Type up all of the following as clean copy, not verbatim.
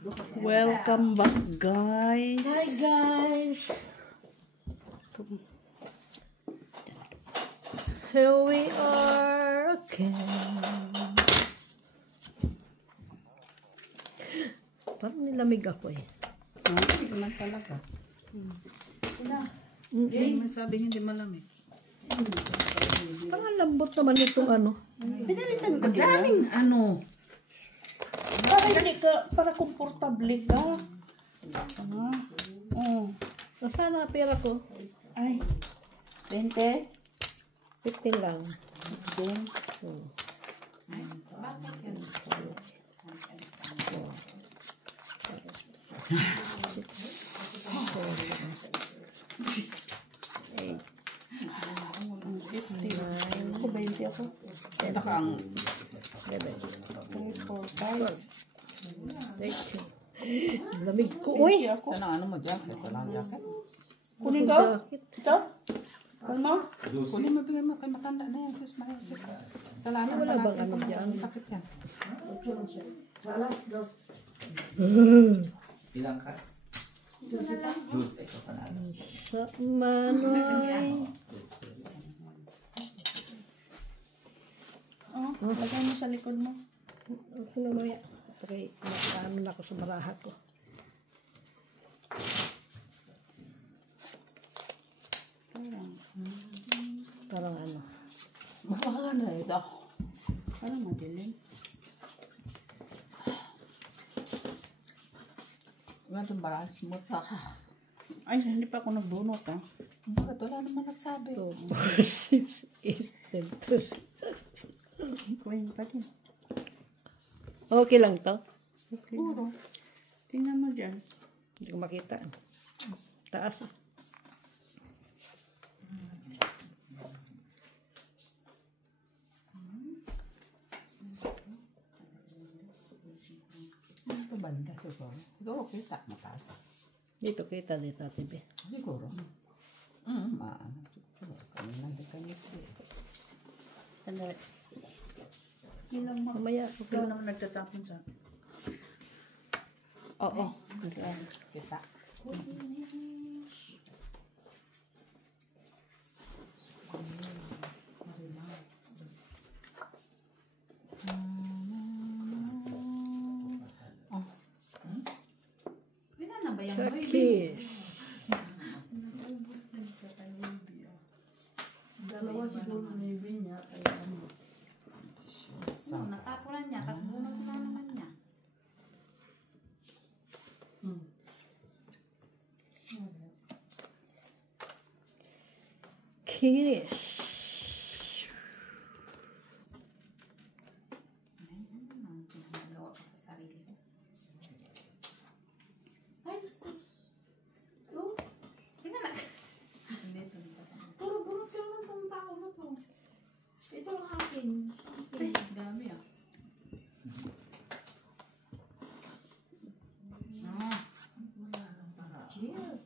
Welcome back, guys. Hi, guys. Here we are again. Parang nilamig ako eh. Hindi naman talaga. May sabi hindi malamig. Parang lambot naman itong ano. Pinalitan ko Ang din. daming ano. Para hindi ka, para komportable ka. Nasaan na pera ko? Ay, 20? 15 lang. Then, ako 20 ako. Ito ka ang 3, 4, 5. Lamig ko. Uy! Ako. ano mo jacket. Walang jacket. Kunin ko? Ito? Ano? Kunin mo bigay mo kay matanda na yan. Sus mayosip. Salamat Wala pala. bang ano dyan? Sakit yan. Bilang ka? Juice, ito panalo. Sa manoy. Lagay mo sa likod mo. Ako na maya. Okay, nakaano na ako sa baraha ko. Parang ano. Mukha na ito. Parang madilim. Wala itong balas mo. Ay, hindi pa ako nagbunot ah. Bakit wala naman nagsabi? 2, 4, 6, 8, 10. Kuhin pa din. Okay lang to? Okay. Puro. Tingnan mo dyan. Hindi ko makita. Taas. Ito banda siguro. Siguro kita mataas. Dito kita dito TV. Siguro. Maano. Siguro. Kami lang di kami siya. Sandali. Ilang mo. Mamaya. Ikaw naman nagtatapon sa... Oo. Okay. Kita. Chakis. Dalawa siguro maybe niya. Ay, ano. Natapunan niya. Kasi bunod na naman niya. Kiss. Ay, sus. Oh. Puro burot yung lang itong tao na to. Ito ang akin. Dami ah. Cheers.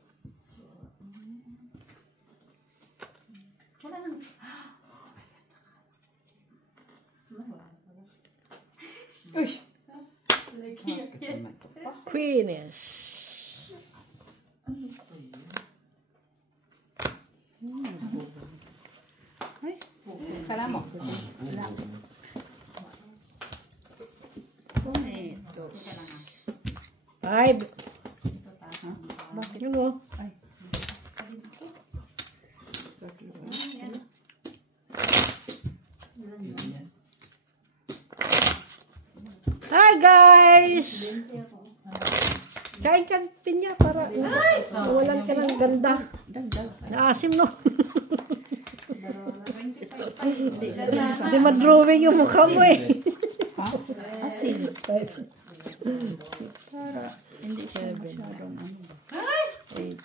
Wala nang... Uy! Queenish. Ay, Kala mo? tomatoes. 5. Bakit? Yun o. Ay. Hi guys! Kain ka pinya para mawalan ka ng ganda. Dagdag. Naasim no. Hindi ma-drawing yung mukha mo eh. Asin. Para hindi siya masyadong ano. 8, 9.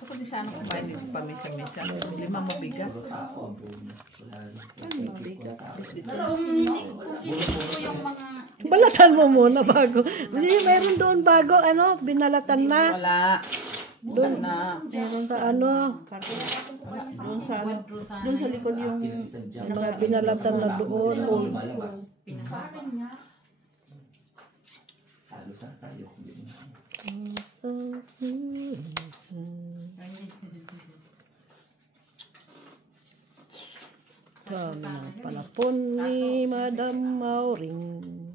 So, kung di sana kumain dito pamisa-misa. 5 mabigat. Ano mabigat? Kung hindi ko yung mga... Balatan mo muna bago. Hindi, mayroon doon bago, ano, binalatan na. Wala. Doon na. Meron Sa ano, doon sa ano, doon sa likod yung mga binalatan na doon. Sana tayo. Hindi mo na. Kami ng palapon ni Madam Mauring.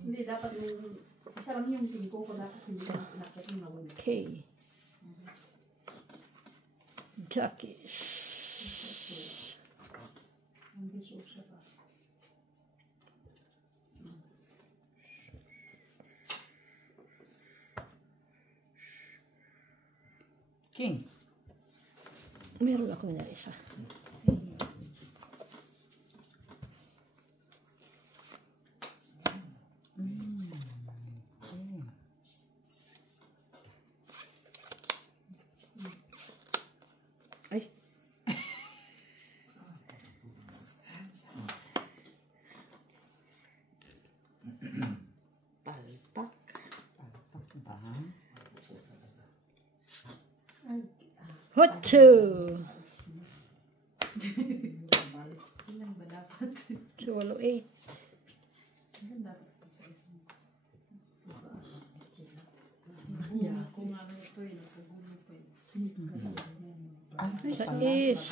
Hindi, dapat yung... Isa lang yung tingko ko. Dapat hindi na pinakit yung nawin. Okay. Jackies. Hindi susa pa. King. Meron ako na isa. Ay. Palpak. Palpak ba? Hotcho! Ilan ba dapat? Swallow 8. Ilan dapat? Yeah. Kung ano ito eh, napugulo pa eh. Sa is.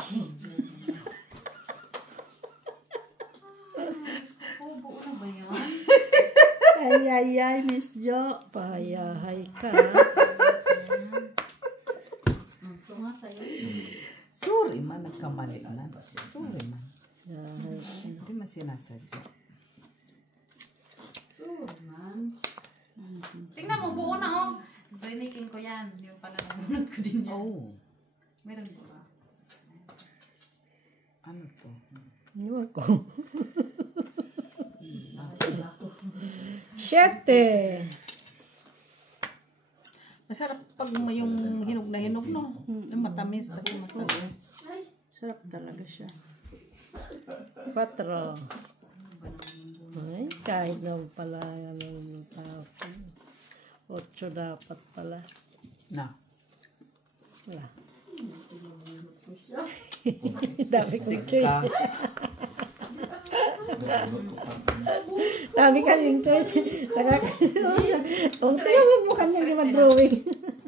Oh, buo na ba yan? Ay, Miss Jo. Payahay ka. Ito nga sa'yo. Sorry man, nagkamali na. Sorry man. Yahay. Hindi man sinasadya. So, man. Tingnan mo, buo na oh. Brinikin ko yan. Yung pala nabunod ko din yan. Oh, Meron ko ba? ano to? Iwan ko. 7. Masarap pag yung hinog na hinog, no? Yung matamis, pati matamis. Sarap talaga siya. 4. Ay, kahit naman pala yung tao. 8 dapat pala. Na. Wala. Dami kong choy. Dami kasing choy. Kung kaya mo mukha niya di ma-drawing.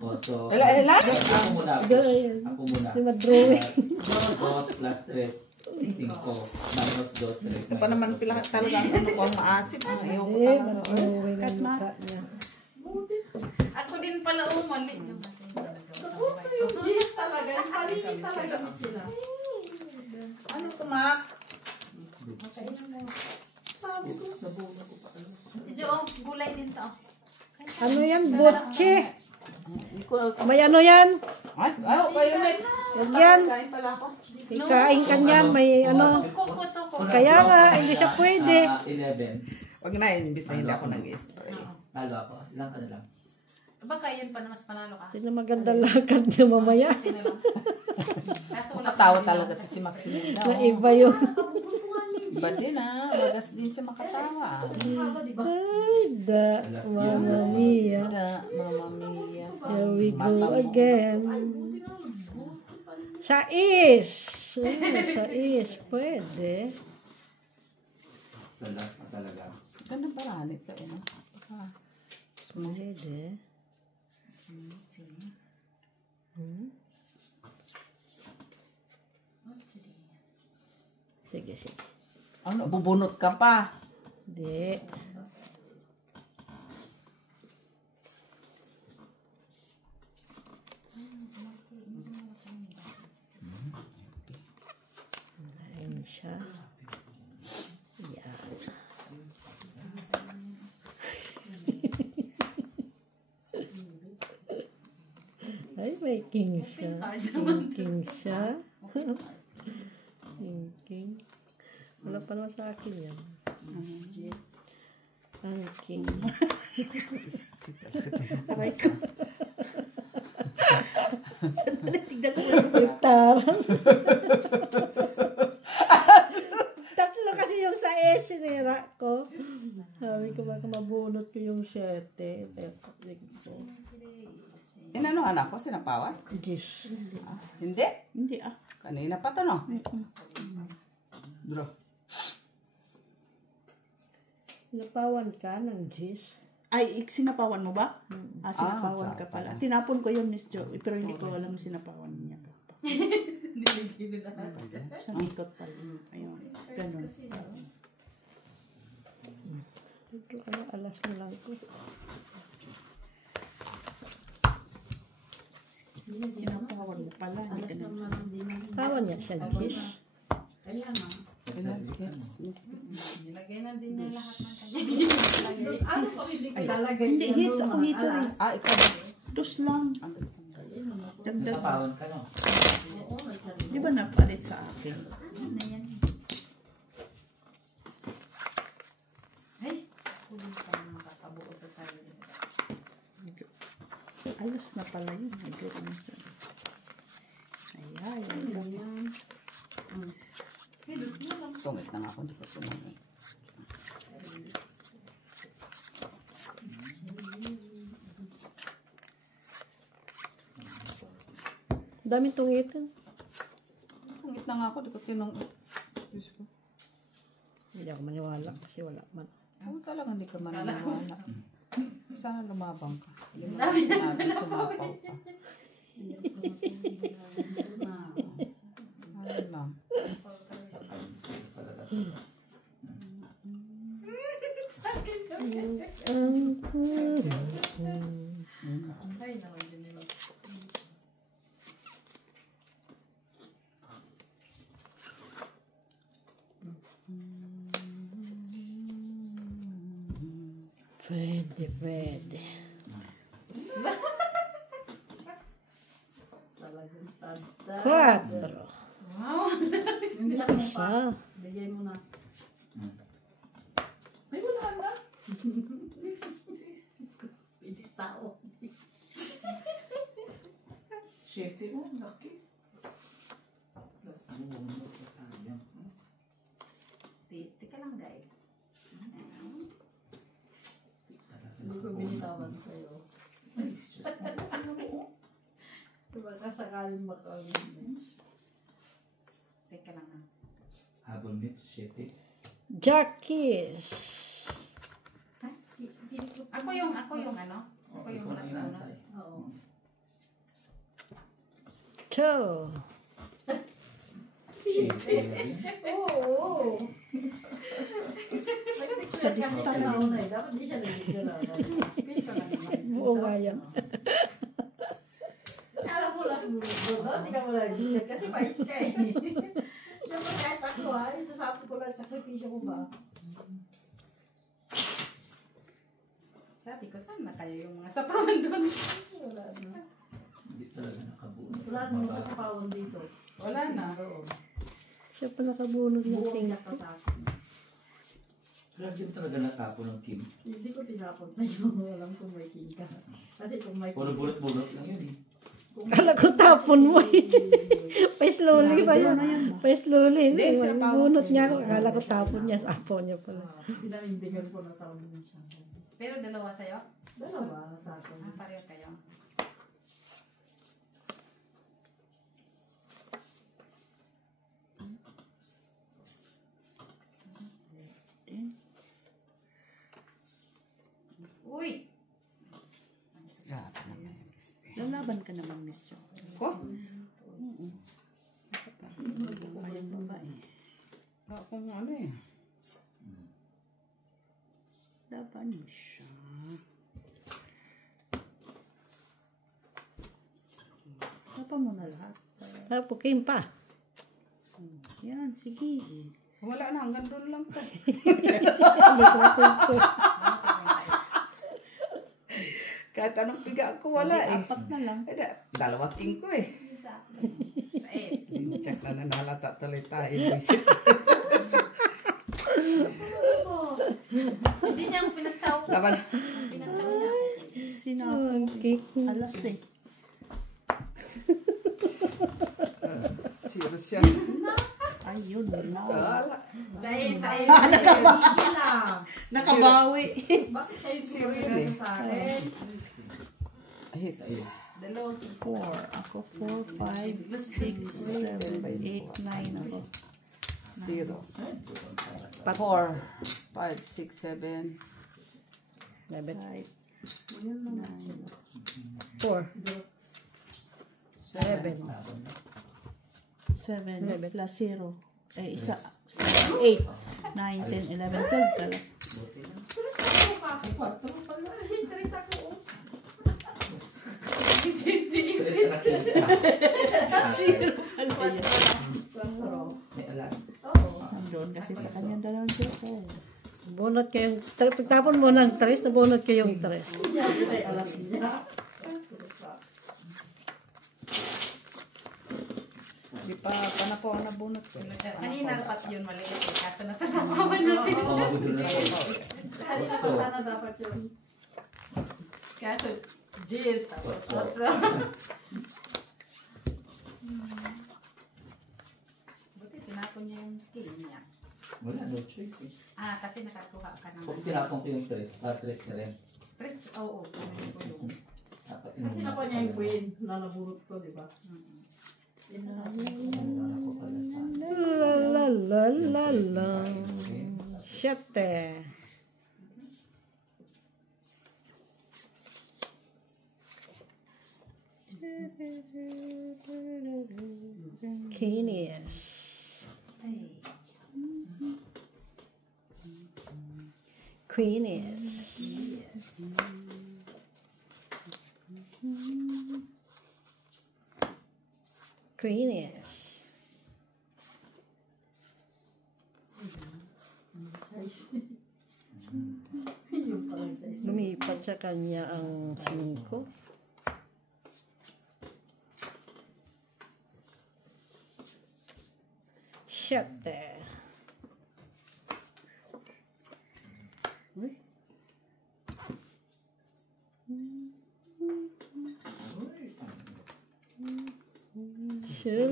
Oh, so, Ela? Ako muna. Ako muna. Di ma-drawing. 2 plus 3. 5. Minus 2, 3. Ito pa naman pila talaga ang ano ko ang maasim. Ayaw ko Eh, talaga. ma-drawing ang mukha niya. Ako din pala mali. Yes talaga. Yung paligid talaga sila. Ano to, Mac? Sabi ko, nabuno ko pa. Medyo gulay din to. Ano yan? Botche. Hindi ko May ano yan? Ay, kayo next. Huwag yan. kain pala ako. Ikain ka niyan. May ano. Kuko to ko. Kaya nga, hindi siya pwede. 11. Wag na yun, imbis na hindi ako nag-spray. Talo ako. Ilang ka na lang? Baka yan pa na mas panalo ka. Hindi na maganda lakad niya mamaya. Sino lang? Kaso wala Nakatawa talaga to si Maximina. Naiba yun. Iba din magas din siya makatawa. Ay, Mamma Mia. Mama Mia. Here we go again. Sais. Sais. Pwede. Sa last na talaga. Ganda parani ka, ano? Pwede. Sige, sige. Ano, bubunot ka pa. Hindi. Ayan siya. Yan. Ay, may king siya. King siya. King. Wala pa naman sa akin yan. Ang king. Aray ko. Tignan ko lang. Liktaran. Tatlo kasi yung sa sinira ko. Sabi ko baka mabunot ko yung 7. Inano anak ko, sinapawan? Yes. Hindi? Hindi Kanina pa to, no? Draw. Napawan ka ng Gis. Ay, sinapawan mo ba? Sinapawan Ah, ka pala. pala. Tinapon ko yun, Miss Jo. Pero hindi ko alam sinapawan niya. Isang ikot pala. Ayun. Ganun. Ito alas na lang ko. Sinapawan mo pala. Hindi ka na. Kawan niya siya, kiss. Kaya nga. Nilagay na din niya lahat ng kanya. Ano ko hindi ko lalagay? Hindi, hits. Ako hito rin. Ikaw ba? Dos lang. Dagdag. Nasapawan ka, no? Di ba napalit sa akin? Ano na yan? Ay, hulos ka na makakabuo sa sarili. Alas na pala yun. Ay, ganun siya. Ay, ganyan. Tungit na nga ako. Hindi ko tumangit. Daming tungitan. Tungit na nga ako. Hindi ko tinungit. Diyos ko. Hindi ako maniwala kasi wala man. Oo, talaga hindi ka mananiwala. Sana lumabang ka. Hindi mo sinabi, sumapaw ka. Ano lang. Ay, naman din nila. Pwede. Quatro. Wow! Hindi ako mo pa. Siya. Bigay mo na. Ay, wala na. Hindi tao. Shifty mo, laki. Plus, ano mo ko sayang. Teka lang, guys. Hindi ko binitawan sa'yo. Baka sakaling makawin. Teka lang ha. Habol mit, shifty. Jackies. Ako yung ano? Ako yung Ikaw na una. inantay. Oo. Two. Shifty na rin. Oo. Sa lista na lang. una eh. Dapat di siya nagigalaw. Pisa lang naman. Buo nga yan. Alam mo lang siguro. Hindi ka mo nagigil. Kasi pahits ka eh. Siyempre kahit ako ha. Isasabi ko lang sakripisyo ko ba? Sabi ko, saan na kayo yung mga sapawan doon? Wala na. Hindi talaga nakabuo. Wala na sa sapawan dito. Wala na. Doon. Siya pa nakabunod ng Buong king. niya pa sa akin. Grabe yung talaga natapon ng Kim. Hindi ko tinapon sa'yo. Alam ko may king ka. Kasi kung may Puro bulot-bulot lang yun eh. Kala ko tapon mo eh. Pa-slowly pa yan. Pa-slowly. Hindi, bunot niya ako. Kala ko tapon niya. Tapon niya pala. pinanindigan ko na taon din siya. Pero dalawa sa'yo? Dalawa sa akin. Pareho kayo. Uy! Grabe naman yung XP. Lalaban ka naman, Miss Jo. Ko? Kayang babae. Kung ano eh. Laban mo siya. Tapa mo na lahat. Tapos king pa. Yan, sige. Wala na, hanggang doon lang to. Kahit anong piga ko, wala eh. Apat na lang. Dalawa king ko eh. Sa S. Check na nanalata tuloy tayo. Visit. Hindi niya ako pinagsaw. Laban. Pinagsaw niya. Sinapon. Cake. Alas eh. Zero siya. Ayun na. Wala. Dahil sa S. Nakabawi. Bakit kayo Zero siguro yun eh. sa akin? Dalawa. 4. Ako 4, 5, 6, 7, 8, 9 ako. Zero. 4, 5, 6, 7, 11. 5, Yun lang. 4. 11. 7 plus 0. Isa. 8, 9, 10, 11, 12 pala. Tres ako ako. 4 pala. Tres ako. May alam. Nandun kasi sa kanyang dalawang sila. Bunot kayong, pagtapon mo ng 3, nabunot kayong 3. Ay, alam niya. Di pa po ang nabunot ko. Kanina dapat yun maliit eh. Kaso nasasapawan natin. Kanina sana dapat yun. Kaso, Jis, tapos otso. Buti tinapon niya yung skin niya. Wala, no choice eh. Ah, kasi nakakuha ka Kung naman. tinapon ko yung tres, tres na rin. Tres, oo. Kunin ko yung. Dapat Kasi nakuha niya yung queen na naburot ko, di ba? Wala ko pala sa... La la la la la. 7. Queenish. Queenish. Queenish. Yung parang size. Lumipat sa kanya ang 5. Siyete.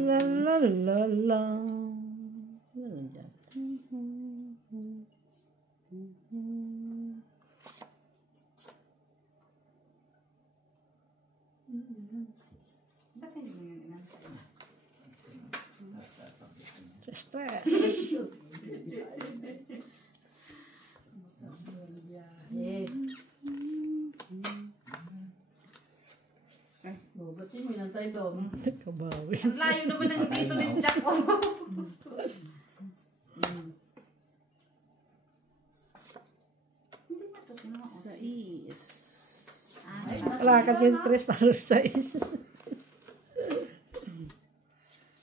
Shalalalala. Ano nandiyan? Ba't hindi mo yun inantay? Stress. Yes. Ba't mo inantay doon? Nagkabawi. Ang layo naman ng dito ni Jack. Oh. Hindi ba ito kinuha? Sa is. Lakad yung 3 para sa 6.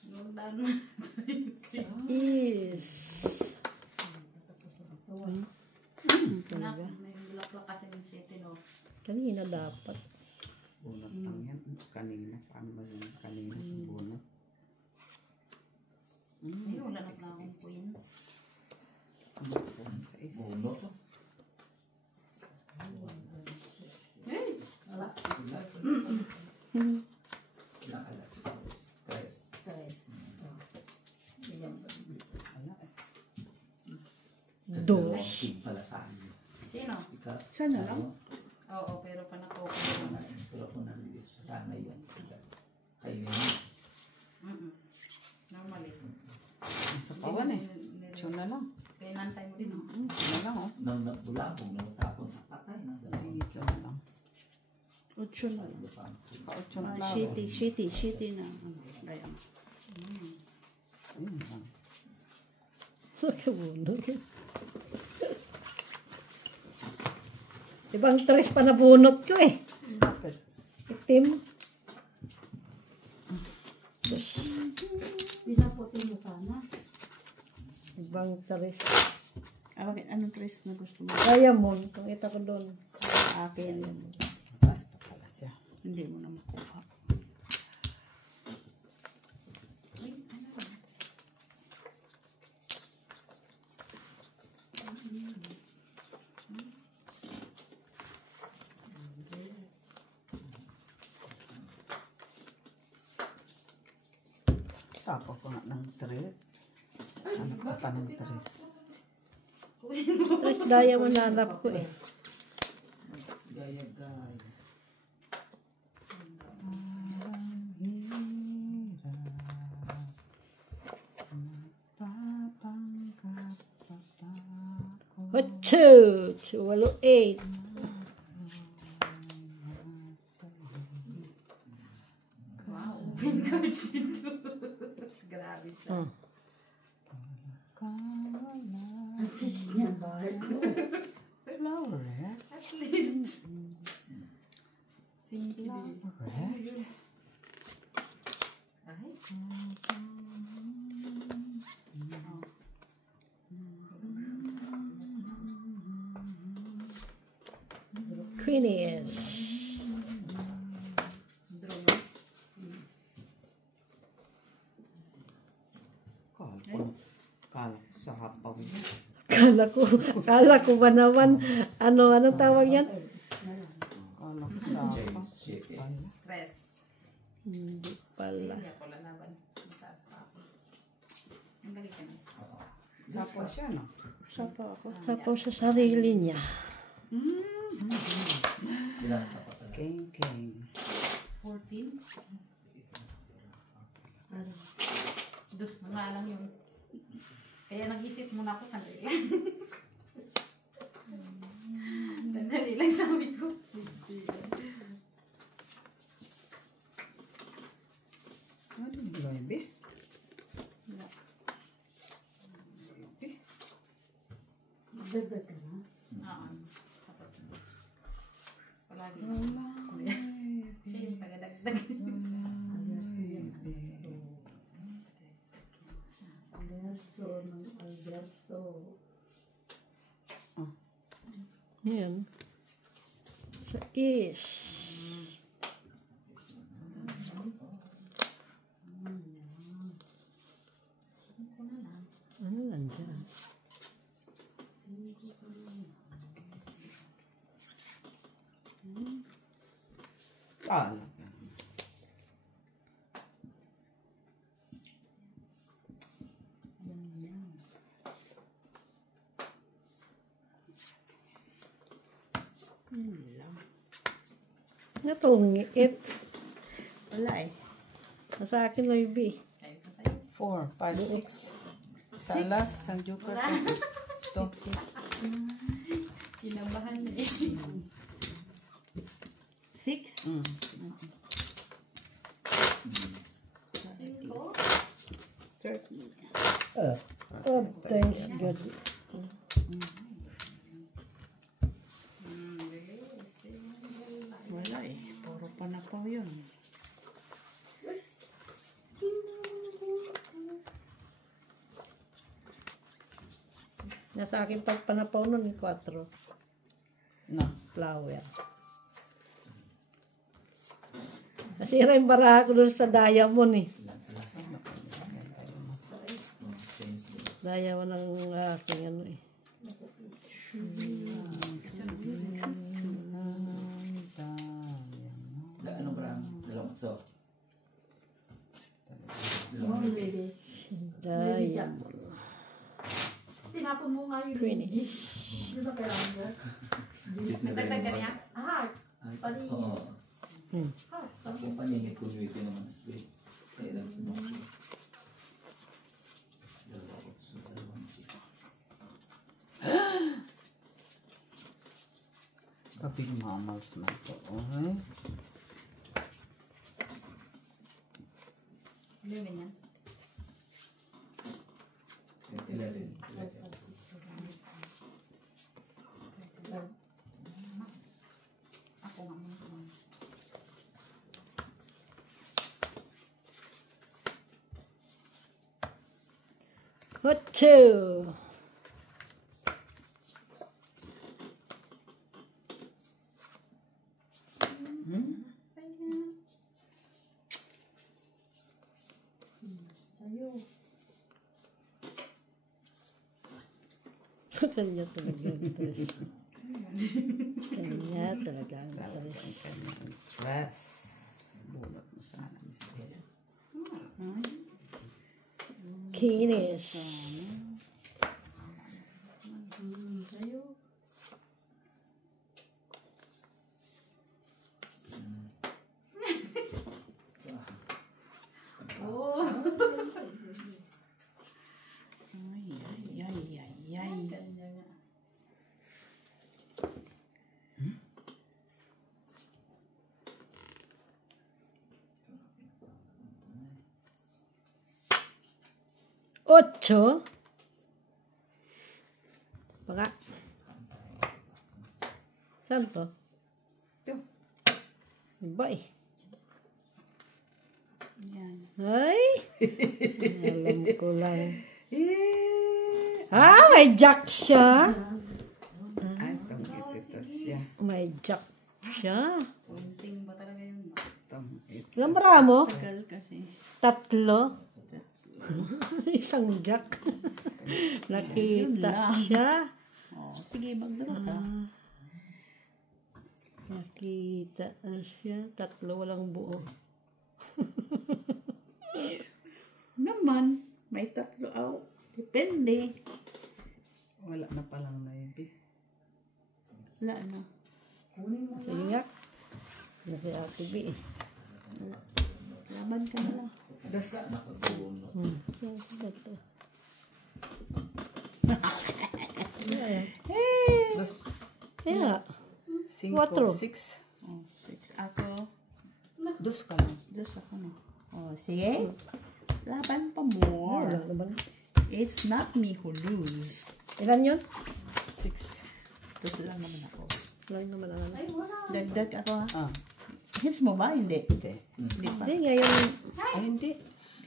Nung down. Is. May bulaklak kasi ng 7 no. Kanina dapat. Bunot lang yan. Kanina. Paano ba yun? Kanina. Bunot. Ay, wala na pala akong queen. Sa is. Buno. Ilang alas? Tres. Tres. Dos. Sing pala tayo. Sino? Ikaw? Sana lang. Oo, pero panako ko. Pero kung nandito sana yun. Kayo yun. Normally. Nasa pawan eh. Siya na lang. Pinantay mo din, no? Siya na lang oh. Nang bulabong, nang tapon, patay na. Dito na lang. 8 na lang. Kaotso na Ah, lang. shitty na. Gaya mo. Ayun lang. Nakabunot. Ibang 3 pa nabunot ko eh. Bakit? Itim. Pinaputi mo sana. Ibang 3. Ah, bakit? Anong tres na gusto mo? Diamond. Kung ita ko doon. Akin. Taas pa pala siya. Hindi mo na makuha. Sapa ko nga ng tres. Ano pa pa ng tres? 3 diamond na hanap ko eh. Gaya-gaya. What's 2? 8. open cards dito. Grabe siya. Oh. Ang sis niya, bahay ko. Flower. At least. Simple. Red. Ay. Queenies. Kala ko sa hapaw yun. Kala ko ba naman, anong tawag yan? Kala ko sa hapaw. Pala. Tres. Hindi pala. Hindi ako lalaban. Mataas pa ako. Ang galing ka na. Sapo siya, no? Sapaw ako. Sapaw sa sarili niya. King. 14. Dus na nga lang yung... Kaya nag-isip muna ako, sandali lang. Sandali lang sabi ko. Ano yung 9? Dagdag ka na. Oo. Tapos, palagi. Wala. Siya yung tagadagdag. Alberto. Yan. Sa is. Ano lang dyan? Kala. Natungit. Wala eh. Sa akin, Loibi. Kayo pa sa'yo. 4, 5, 6. Sa last, ang joker ko. Ito. Kinabahan na eh. 6. Cinco. 30. Oh, thanks God. Wala eh. Puro panapaw yun. Nasa akin pagpanapaw nun, 4. No. Flower. Nasira yung baraha ko dun sa diamond eh. Diamond ang aking ano eh. Ano ba ang so? Oh, baby. Diamond. Tinapon mo nga yung Queenie. dish. Di ba kailangan mo? Nagdagdag ka niya? Heart. Paningin. Oo. Heart. Kung paningit ko yun, ito naman straight. Kaya lang mo. Kapig mamals na ito. Okay. Ano yun yan? 11. Ako nga muna. Ocho. Sa'yo. Kanya talaga ang tres. Kanya talaga ang tres. Stress. Bulot mo sana, Miss Helen. Kinis. Sa'yo. Oh! Ay. Kanya nga. 8. Baka. Saan to? Ito. Iba eh. Yan. Ay! Alam ko lang. Eh. May jack siya. Ay, itong ito siya. May jack siya. Kunting ba talaga yun? Itong ito. Ilang maramo? Tagal kasi. 3. Isang jack. Nakita siya. Oh, sige, mag-draw ka. Nakita siya. 3, walang buo. Naman, may 3 out. Depende. Wala na palang naibi. Wala na. Sige nga. Nasi Ate B. Laban ka na lang. Das. Dos. Kaya, 5, Quatro. 6. Oh, 6 ako. Dos ka lang. 2 ako na. Oh, sige. Laban pa more. wala naman. It's not me who lose. Ilan yun? 6. 2 lang naman ako. Ilan naman ang ano. Dagdag ako ha. Ah. Hits mo ba? Hindi. Hindi. Hindi pa. Hindi, ngayon, Ay, hindi.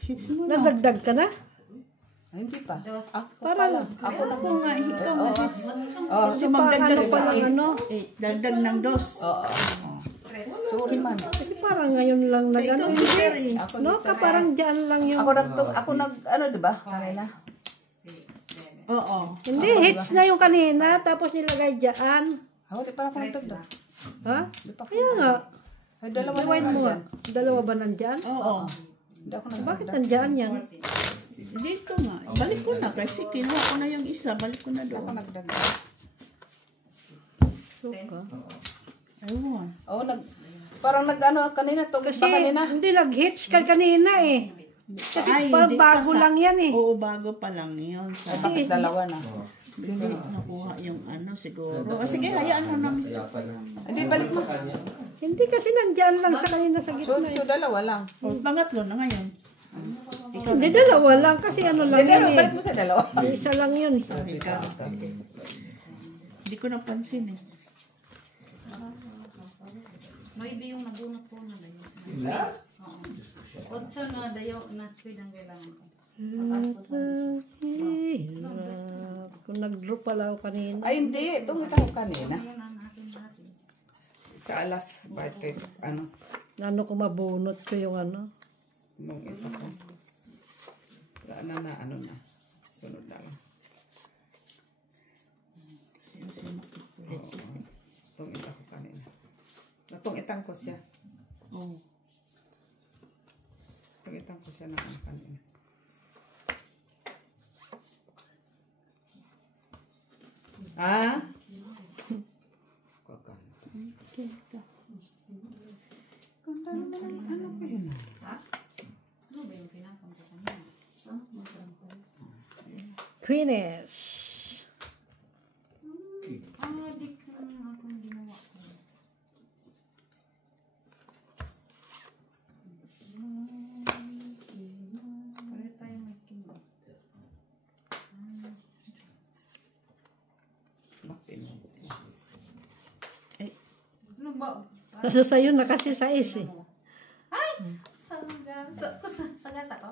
Hits mo na. nadagdag ka na? Ay, hindi pa. Dos. Ako Parang, Ako lang. Ako nga, ikaw nga hits. Oh, So, parang magdagdag ano pa lang ano. dagdag ng 2. Oo. Sorry man. Kasi parang ngayon lang Ikaw nag-ano. yung sir eh. Ako No, ka parang dyan lang yung... ako nag ano, 'di ba? Kanina. 6, 7. Oo. Hindi, hits na yung kanina, tapos nilagay dyan. Ako di pa ako nagdagdag. Ha? Di pa ako. Kaya nga, Ay, dalawa na rewind mo nga. yan. Dalawa ba nandyan? Oo. Hindi ako Bakit nagdagdag. nandyan yan? Dito nga. Balik ko na. Kasi kinuha ko na yung isa. Balik ko na Ako doon. nagdagdag. Suka. Ayun. Oo, parang nag-ano kanina to. Kasi Ba kanina? hindi nag-hits ka kanina eh. Kasi Ay, parang hindi pa bago sa- lang yan eh. Oo, bago pa lang yun. Ay, Sa, bakit dalawa na? hindi nakuha yung ano siguro. O sige, hayaan mo na. Hindi, balik mo. Hindi kasi nandyan lang sa kanina sa So, gitna eh. so dalawa lang. O, pangatlo na ngayon. Hindi, dalawa lang kasi ano lang Hindi, yan eh. balik mo sa dalawa. Isa lang yun eh. Ikaw. Hindi ko napansin eh. Noibi yung nabunot ko na dayo. Oo. 8 na dayo na speed ang kailangan ko. Hirap. Kung nag-draw pala ako kanina. Ay, hindi. Itong kita ko kanina. Ayun ang akin natin. Sa alas, bakit ano? Ano ko mabunot ko yung ano. Nung ito ko. Wala na ano na. Sunod na lang. Itong ita ko kanina. Itong itang ko siya. Oo. Itong itang ko siya na ano kanina. Ah? Kakan. Ano ba yun? Ano ba yung pinapang ko kanina? Queenish. Di ko na akong ginawa ko. Pare tayo may kimbo. Bakit? Ano ba? Nasa sa'yo na kasi sa is eh. Ay! Sagasa ko?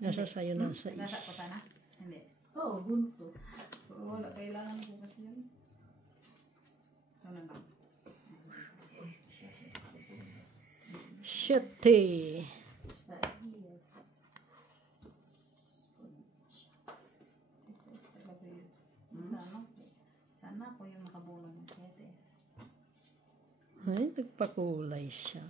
Nasa sa'yo na sa Sagasa is. ko sana? Hindi. Oo, bunto. Wala, kailangan ko kasi yun. Sana lang. Shit eh. Sana ako yung makabuno ng 7. Ay, nagpakulay siya.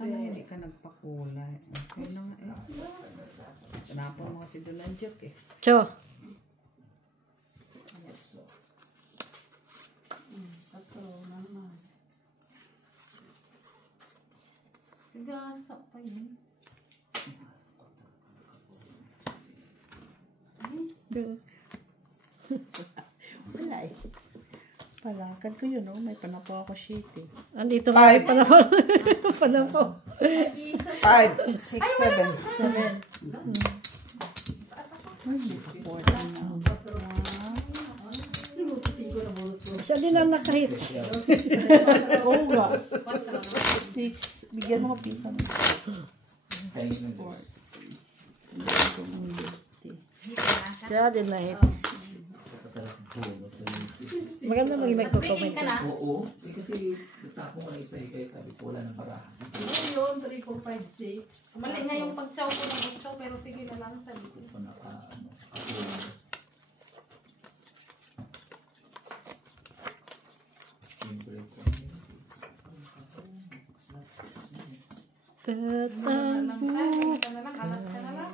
Ano hindi ka nagpakulay? Okay na nga eh. Tinapon mo kasi doon ang joke eh. Cho. Gasa pa yun. Wala eh. Palakad ko yun, oh. May panapo ako sheet eh. Andito nga yung panahon. Panahon. 5, 6, 7. 7. Siya din ang nakahit. Oo nga. 6. Bigyan mo ko piso. Siya din nakahit. Maganda maging magko-comment. Reading ka na? Oo. Kasi nagtapo ko na isa kayo sabi ko wala ng barahan. Yun, 3, 4, 5, 6. Mali nga yung pag-chow ko ng chow, pero sige na lang sabi ko. Ito na Alam ka, hindi ka na lang, alas ka na lang.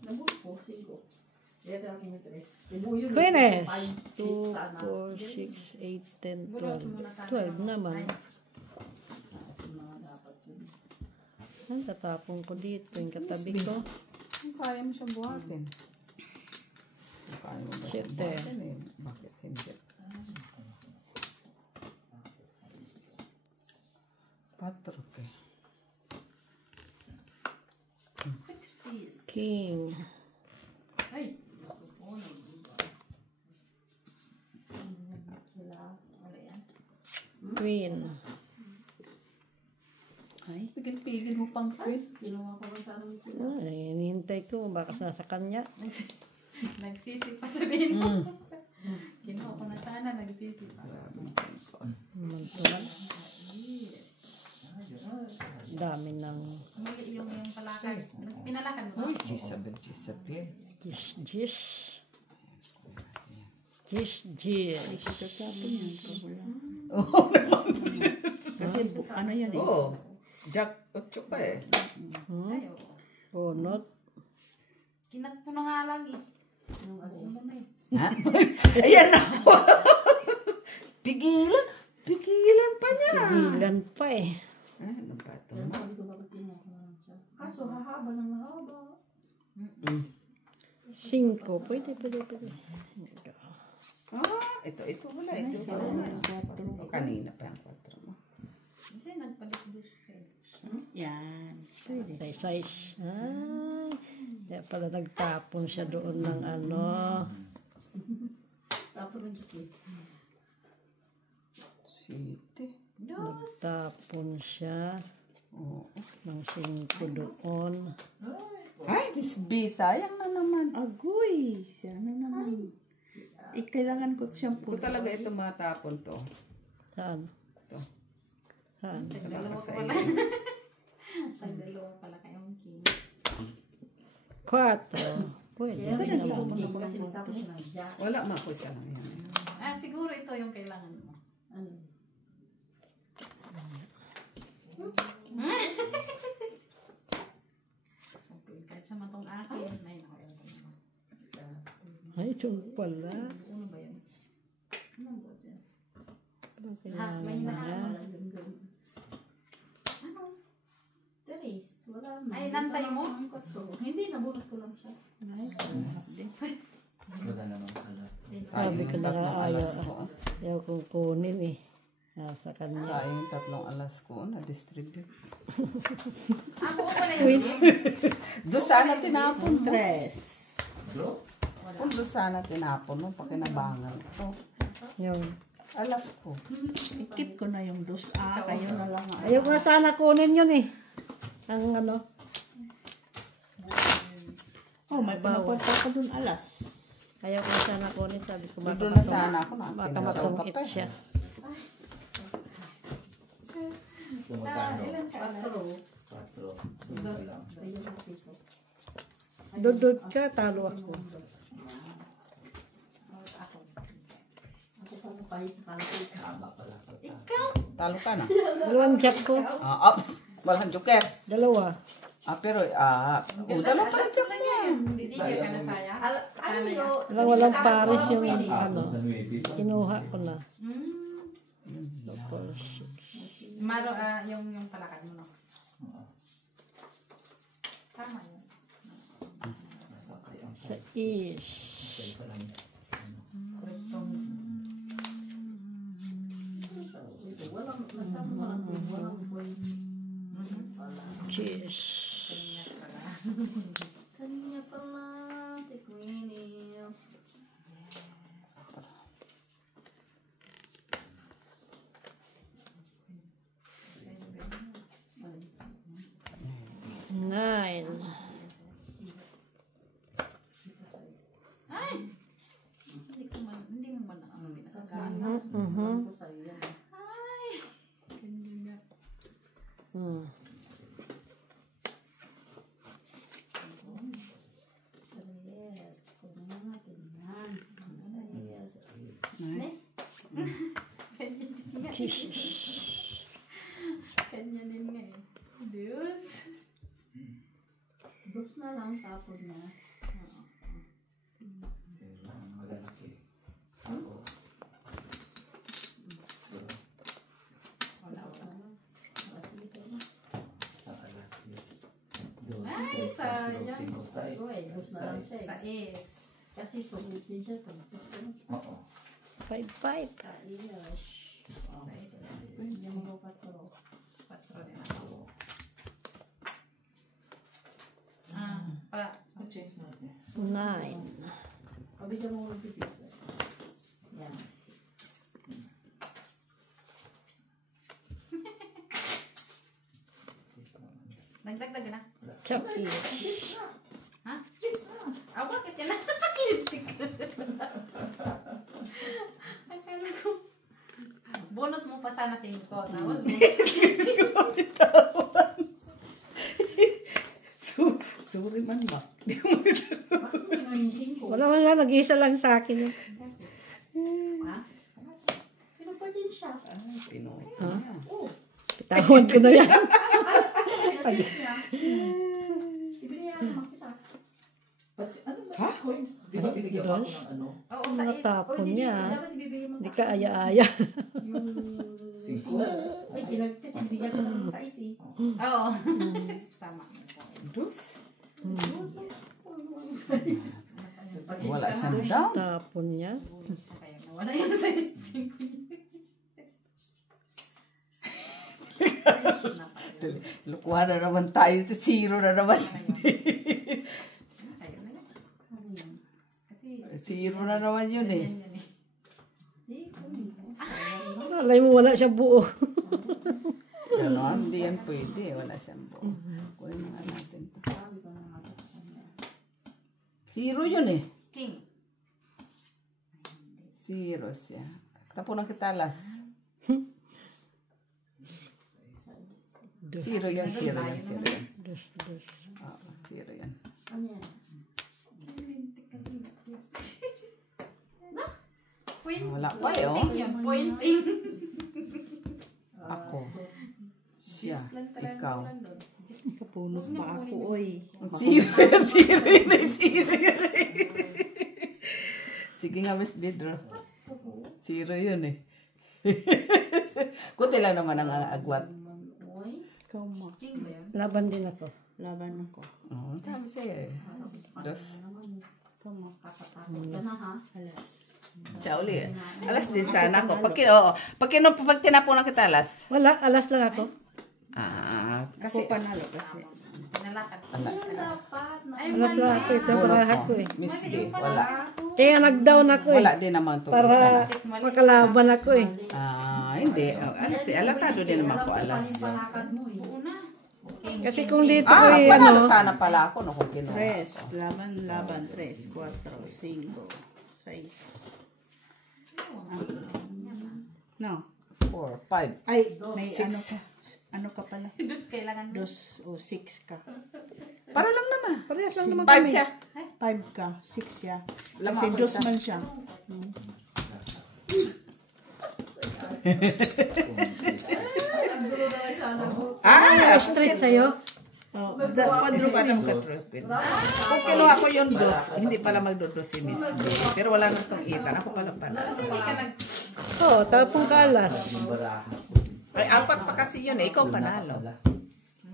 Nabulot po, 5. Kaya dami mo 3. Ibuyo Finish. 2, 5, 6 sana. 4, 6, 8, 10, 12. 12 naman. Ang tatapon ko dito, yung katabi ko. Kaya mo siyang buhatin. Kaya mo ba siyang Siyete. buhatin eh? Bakit hindi? 4 ka. King. Ay, ako wala yan. Queen. Ay, pigil-pigil mo pang queen. Kinuha ko lang sana yung sila. Ay, hinihintay ko. Baka nasa kanya. Nagsisi pa sabihin mo. Kinuha ko na sana, nagsisi pa. Mantuan. Dami ng Mali yung palakad. Pinalakad mo ba? G7. gis. Gis. Kasi ano yan eh. Oo. Jack 8 pa eh. Ay, oo. Bunot. Kinat mo na nga lang eh. Ano ba eh? Ha? Ayan na. Pigilan. Pigilan pa niya. Pigilan pa eh. Ano ba ito? Sabi ko bakit kinuha ko lang siya. Kaso hahaba ng hahaba. 5. Pwede. Ito wala. Ito wala. Kanina pa ang 4 mo. Kasi nagpalit-dus siya. Yan. Size. Kaya pala nagtapon siya doon ng ano. Tapos ng chikit. City. Nagtapon siya Oo. ng 5 doon. Ay, Miss B, sayang na naman. Agoy. Siya na naman. Kailangan ko siyang Kung talaga ito matapon to. Saan? Ito. Saan? Sa Dalawa mga ka sa pala. inyo. Dalawa pala kayong king. 4. Pwede. Kaya may naman. nagtapon king kasi nagtapon siya ng jack. Wala, ako isa lang yan. Ah, siguro ito yung kailangan mo. Ano? Okay, kahit sa matong akin, may nakaya ko naman. Ay, ito pala. Ano ba yun? Ano ba dyan? Kailangan May niya. nakakalala. Ano? Teresa, wala na. Ay, nantay mo? Hindi, nabulot ko lang siya. Wala naman pala. Sabi ko na nga tatlong ayaw. alas ko. Ayaw kong kunin eh. Nasa kanya. Sayang 3 alas ko na-distribute. Ako pala yun. Doon sana tinapon. 3. Kung doon sana tinapon mo, pakinabangan ko. Yung. Alas ko. Ikip ko na yung 2. Kayo na lang. Ayaw ko na sana kunin yun eh. Ang ano. Oh, may panapunta ko dun alas. Ayaw ko na sana kunin. Sabi ko baka Doon na sana ako na. baka matungkit siya. So magkano? Ilan ka na? 4. Lang. Ayun ang piso. Dudod ka, talo ako. Ako pa mapahit sa kalapit. Tama pala. Ikaw? Talo ka na. Dalawang jack ko. Up. Walang joker. Dalawa. Pero, dalawa pala Alas joker. ko lang yan. Hindi ka na saya. Ano yun? Walang pares yung Ano? ano. Sa 9. Kinuha ko na. Hmm. Maro, yung palakad mo, no? Tama yun. Sa is. Cheese. Kanya pala si Queenies. Nine. Hindi mo man ang binasagahan. Ko sa'yo yan. Yes. Kung natin yan. Yes. Jesus. Kanya din nga eh. Diyos. Books na lang tapon na. Ay, sayang. Ito eh, books na lang siya eh. Sais. Kasi pagod din siya. Oo. 5-5. Kailash. Hindi mo ko 4. 4 din ako. Pa. Change natin. 9. Pabigyan mo ng pieces. Yan. Nagdagdag na. Chucky. Ha? Ah, bakit yan? Akala ko. Bonus mo pa sana 5. Tapos Sorry man ba? Wala man nga, nag-isa lang sa akin. Pero pa din siya. Pinoy. Pitahon ko na yan. Pinatid siya. Ibili yan naman kita. Ano ba? Coins? Di ba binigyan mo ako ng ano? oo, Ang natapon niya. Dapat ibibigay mo Hindi sa ka aya-aya. yung... 5. Ay, kasi bigyan ko ng sa isi. Oo. Sama. Dos. Wala Wala siyang down. Tapon niya. Kaya nawala yun sa 5. Lukuha na naman tayo sa 0 na naman. Kasi 0 na naman yun eh. yan eh. Alay mo, wala siya buo. Ganon, hindi yan pwede. Wala siyang buo. Kunin na nga natin to. 0 yun eh. King. 0 siya. Tapunan kita last. 0 yan, 0 yan, 0 yan. Dos. Oo, 0 yan. Ano yan? Wala pa eh, oh. Pointing yun. Pointing. Ako. Siya. Ikaw. Kapunot pa ako, oy. 0 yan, 0 yan, 0 yan. Sige nga, Miss Bedro. 0 yun eh. Kunti lang naman ang agwat. Ikaw mo. King ba yun? Laban din ako. Laban ako. Oo, tama siya eh. Dos. Ikaw mo. Kakatakot ka na ha? Alas. Siya uli. Alas din sana ako. Pag tinapunan kita alas. Wala, alas lang ako. Kasi Ako panalo kasi. Nalakad. Wala. Dapat na. Ay, Alas lang ako. Ito Bonus wala mo. ako eh. Miss B, wala. Kaya nag-down ako eh. Wala din naman to. Para makalaban ako eh. Hindi. Alas eh. Alatado din naman ko alas. Palakad mo eh. Una. King. Kasi kung dito ko eh, panalo ano, sana pala ako no kung kinuha. 3. Laban. 3, 4, 5, 6. No. 4, 5. Ay, may Six. ano ka pala? Dos kailangan. 2 o 6 ka. Para lang naman. parehas lang naman 5 kami. siya. 5 ka, 6 siya. Lama Kasi ako 2 isa. man siya. Straight sa'yo. Oh, Quadro ka ng katrupin. Kung kinuha ko yung dos, hindi pala magdodos si Miss B. Pero wala nang itong itan. Ako pala pala. Hindi ka nag... Oo, tapong ka alas. Ay, 4 pa kasi yun eh. Ikaw panalo.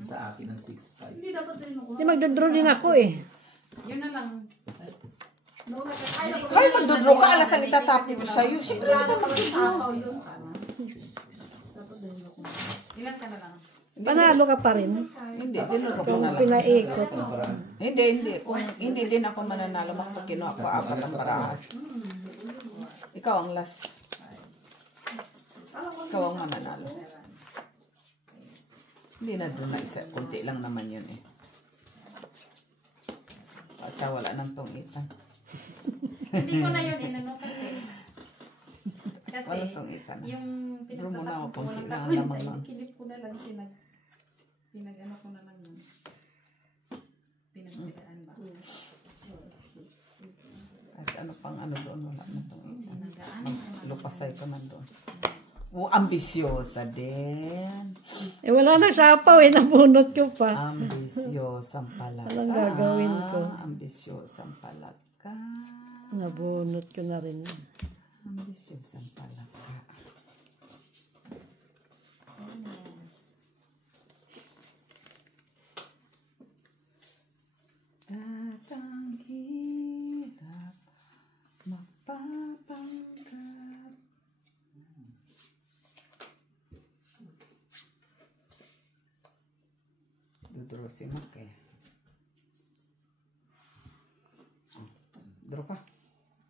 Sa akin ng 6-5. Hindi dapat din ako. Hindi, magdodraw din ako eh. Yun na lang. Ay, magdudro ka, alas ang itatapon ko sa'yo. Siyempre, hindi ka magdudro. Ilan ka na lang? Panalo ka pa rin. Hindi, dinuro ko na lang. Pinaikot. Hindi. Kung hindi din ako mananalo, mas pag kinuha ko, 4 ang barahan. Ikaw ang last. Ikaw ang mananalo. Hindi na doon na isa. Kunti lang naman yun eh. At wala nang tungitan. Hindi ko na yun inano kasi. Kasi Wala tungitan. yung Bro, muna ako, pinagtatapon ko konti walang lang takwil. naman lang. Kinip ko na lang pinag-ano ko na lang yun. Pinagpilaan ba? At ano pang ano doon, wala na tungitan. Nagaan ko na lang. Lupasay ka man doon. Ambisyosa din. Eh wala nang sapaw eh, nabunot ko pa. Ambisyosang palaka. Anong gagawin ko? Ambisyosang palaka. Nabunot ko na rin. Ambisyosang palaka. At ang hirap magpapanggap. Duduro si Mark eh. Oh, duro ka.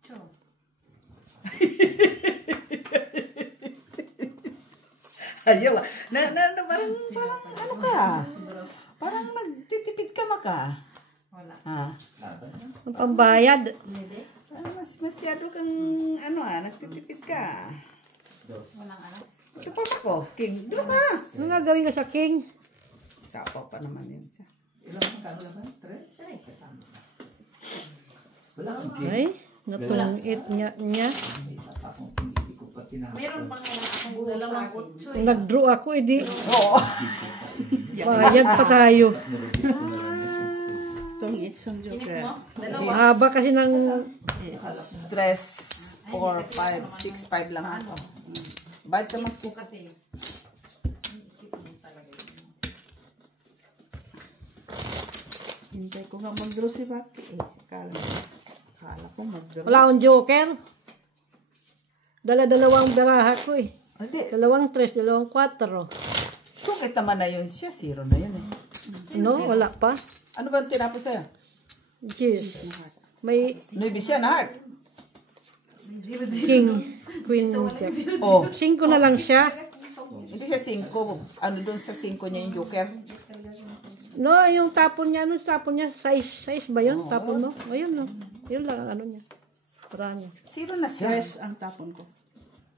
Sure. Ayaw ah. Parang ano ka? Parang nagtitipid ka maka. Wala. Ah. Ang pambayad. Mas masyado kang nagtitipid ka. Walang ano. Ito pa ako. King, duro ka. Ano nga gawin ko sa king? Sapaw pa naman yun siya. Ilang magkano naman? 3? Wala kang cake. Ay, natungit niya. Isa pa akong hindi ko pa tinapos. Meron pang akong dalawang kutso eh. Nag-draw ako, edi Oo. bayad pa tayo. Itong itsong Kinip joker. mo? Dalawa. Mahaba kasi ng 3, 4, 5, 6, 5 lang ako. Bayad ka mas Kasi Hintay ko nga mag-draw si Baki eh. Kala ko mag-draw. wala akong joker. Dala-dalawang baraha ko eh. Hindi. 2, 3, 2, 4. Sukit naman na yun siya. 0 na yun eh. No, wala pa. Ano ba ang tinapos sa'yo? Yes. May 9 siya na heart. king, queen, jack. Oh. 5 na lang siya. Hindi siya 5. Ano doon sa 5 niya yung joker? No, yung tapon niya, size ba yun? Tapon mo? Ayun no. Yun lang ang ano niya. Parang. 0 na siya. 3 ang tapon ko.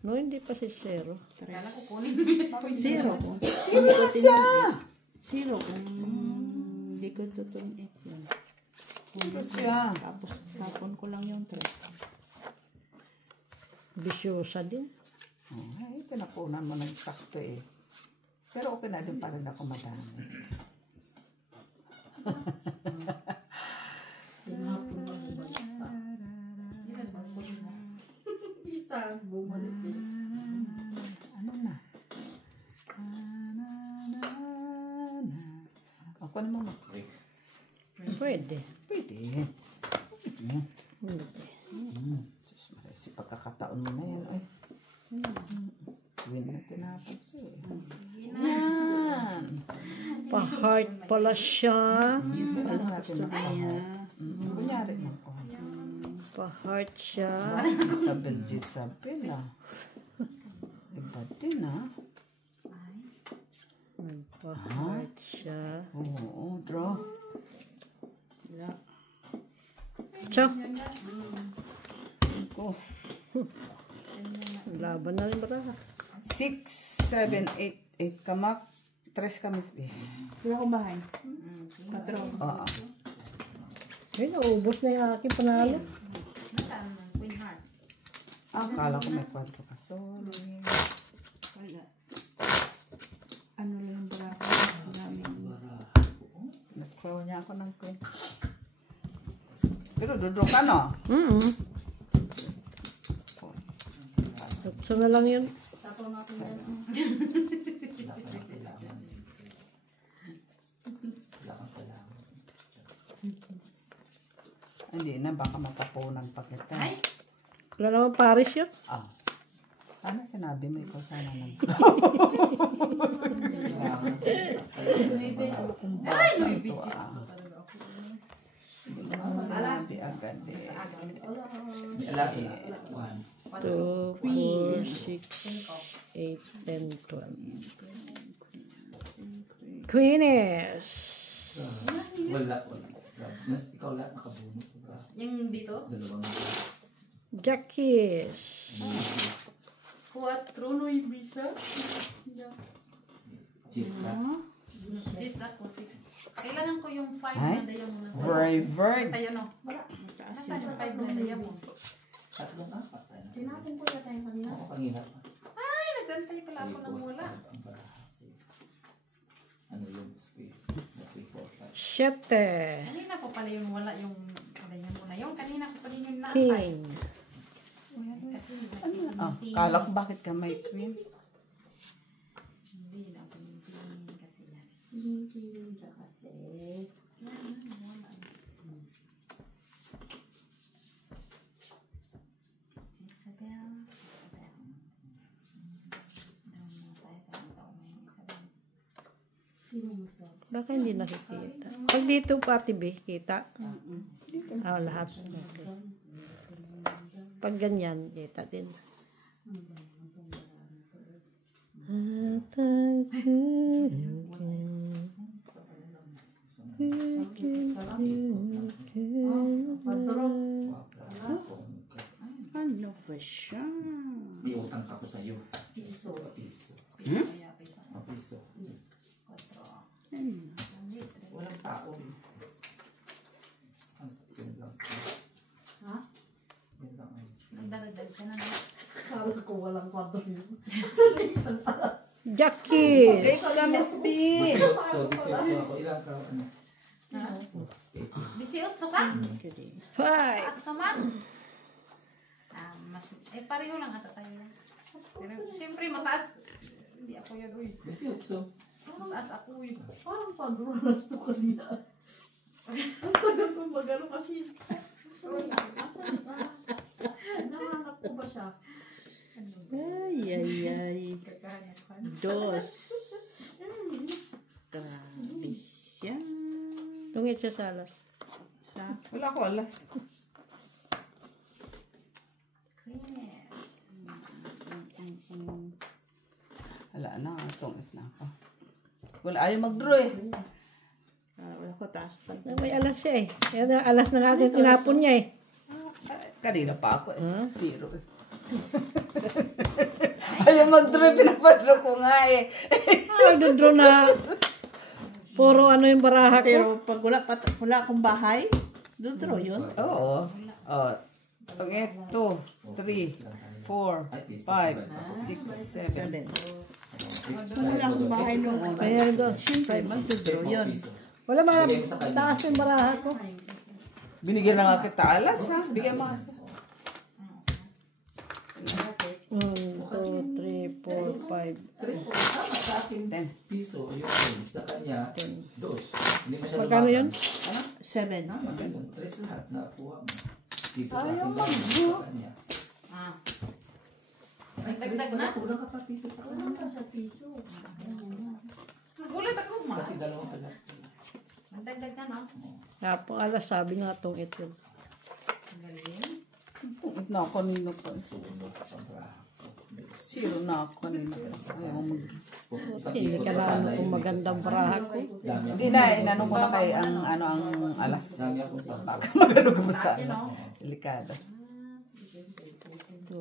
No, hindi pa si zero. kala ko kunin. 0 kung 0 na siya. 0 kung hindi ko tutong 8 yun. 0 siya. Tapos tapon ko lang yung 3. Bisyosa din. Ay, tinapunan mo ng sakto eh. Pero okay na din pa rin ako madami. Ano na? Ako naman mo. Pwede. Pwede. Diyos Maria, si pagkakataon mo na yan. Ay. Win na tinapos eh. Yan. Pa-heart pala siya. Ano natin na? Kunyari na ko. Pa-heart siya. Isabel ah. Iba din ah. Pa-heart siya. Oo, draw. Siya. Ko. Laban na rin ba? 6, 7, 8, 8 kamak. 3 kamis be. Wala akong bahay. Patron. Oo. Ay, naubos na yung aking panalo. Nasaan ang Queen Heart? Akala ko may 4 ka. Sorry. Wala. Ano lang yung barako namin. Nag-throw niya ako ng queen. Pero dudro ka no? So na lang yun. Hindi na, baka matapunan pa kita. Ay, Wala naman Paris yun. Ah. Sana sinabi mo ikaw sana nang. ay, may bitches ah. pa talaga ako. Hindi mo sinabi agad eh. Alas. 2, 4, 6, 8, 10, 12. Queenies. Wala. Ikaw lahat nakabunot. Yung dito? Dalawang. Jackies. 4, no ibisa. Cheese ka. Just ako, 6. Kailangan ko yung 5 Ay? na diamond. Braver. Sa'yo, no? Nasaan yung 5 na diamond? Tatlong apat. Tinapin ko yata yung kanina. Ako kanina. Ay, nagdantay pala ako ng wala. Ano yung speed? 3, 4, 5. 7. Kanina ko pala yung wala yung diamond na yung kanina ko pala yung nasa. King. Ah, kala ko bakit ka may queen? Hindi na pinipiling kasi yan. Hindi ka kasi. Isabel. Baka hindi nakikita. Pag dito pati B, kita. Lahat. Okay. Pag ganyan, kita din. Ano ba siya? May utang ka ko sa'yo. Piso. Piso. Hmm? Piso. Ano? Walang tao. Yun lang. Ha? Yun lang ay. Nagdaragdag ka na. Sabi ko walang kwadro yun. Sa isang alas. Jackies. Ikaw lang, Miss B. So, disipto ako. Ilang ka, ano? Ha? 18 ka? Kaya. 5. At ka man? Mas, pareho lang ata tayo yan. Pero, siyempre, mataas. Hindi ako yan, uy. 18. Mataas ako, uy. Parang kwadro na to kanina. Ang tagal kong magano kasi. Sorry. Nahanap ko ba siya? Ay. Kakahanap ka. Dos. Grabe siya. Tungit siya sa alas. Sa Wala ko alas. Wala na, tungit na ako. Wala, ayaw mag-draw eh. wala ko taas pa. May alas siya eh. Yan ang alas na natin tinapon niya eh. Kanina pa ako eh. Zero eh. Ayaw mag-draw, pinapadraw ko nga eh. Nagdodraw na. Puro ano yung baraha ko. Pero pag wala akong bahay, dudro yun. Oo. Oh, tungit, 2, 3, 4, 5, 6, 7. Seven. Kung wala akong bahay nung Ayan doon. siyempre, magdudro yun. Wala mga taas yung baraha ko. Binigyan na nga kita alas ha. Bigyan mo kasi. 1, 2, 3, 4, 5. Tres po, tama sa akin. 10. Piso, yung tres. Sa kanya, 2. Hindi masyado Magkano yun? Ano? 7. Ganun. Tres lahat na kuha mo. Piso sa akin lang. Sa kanya. Nagdagdag na? Kulang ka pa piso sa Wala kanya. pa sa piso. Gulat ako, ma. Kasi dalawang alas. Nagdagdag ka, no? Tapos alas sabi nga tungit yun. Galing. Tungit na ako kanina pa. Sunod sa braha. Zero na ako kanina. Ayaw mag... Hindi ka na ano kung magandang baraha ko. Hindi na, inano ko na kay ang alas. Dami ako sa Baka magano ko sa Akin, alas. no? Delikado. 2,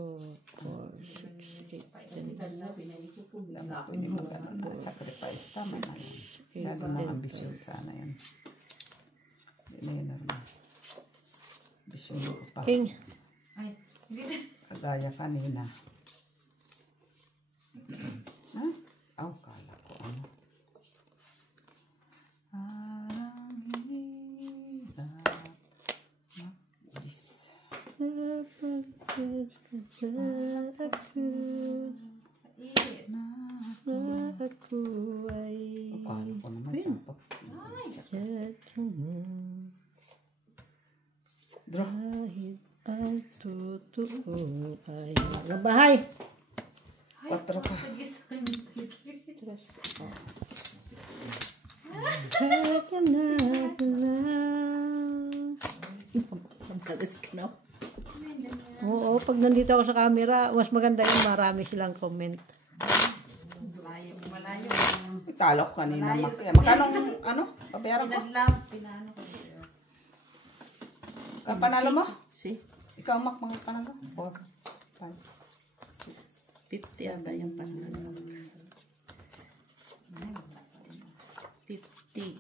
4, 6, 8, 10. Kanina pinaisip ko. Alam na pwede mo gano'n na sacrifice. Tama na yan. Masyado ng ambisyon sana yan. Hindi na yun naman. Ambisyon ko pa. King. Ay, hindi na. Kagaya kanina. Ha? Aw, kala ko ano. Parang hirap mag-is. Iit. Ako ay Kala ko naman sa pag... Draw. Kahit ang totoo ay labahay. 4 ka. Kahit ka na lang. Pagkalis ka na. Oo, pag nandito ako sa camera, mas maganda yung marami silang comment. Malayo. Talo ko kanina. Magkano, ano? Pabayaran ko? Pinano ko sa'yo. Panalo mo? Si, Ikaw, Mac, mga panalo? 4, 5. 50 ata yung panalo. 50.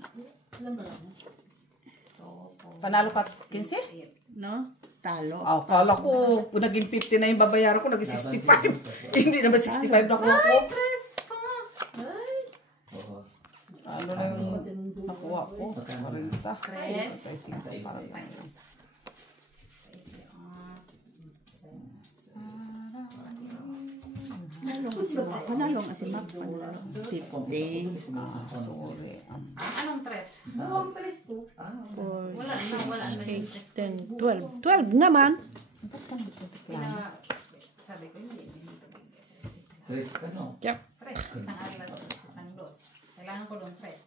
Panalo ka 15? No? Talo. Oh, kala ko, kung naging 50 na yung babayaran ko, naging 65. Hindi naman 65 na kuha ko. Ano na yung nakuha ko? 40. Tres. Patay, para Panalo nga si Mac. Panalo. 50. sorry. Anong tres? Buwang pares to. 4, Wala na yung tres. 10, 12. 12 naman. Sabi ko, hindi. Tres ka, no? Check. Tres. Isang alas, isang dos. Kailangan ko doon tres.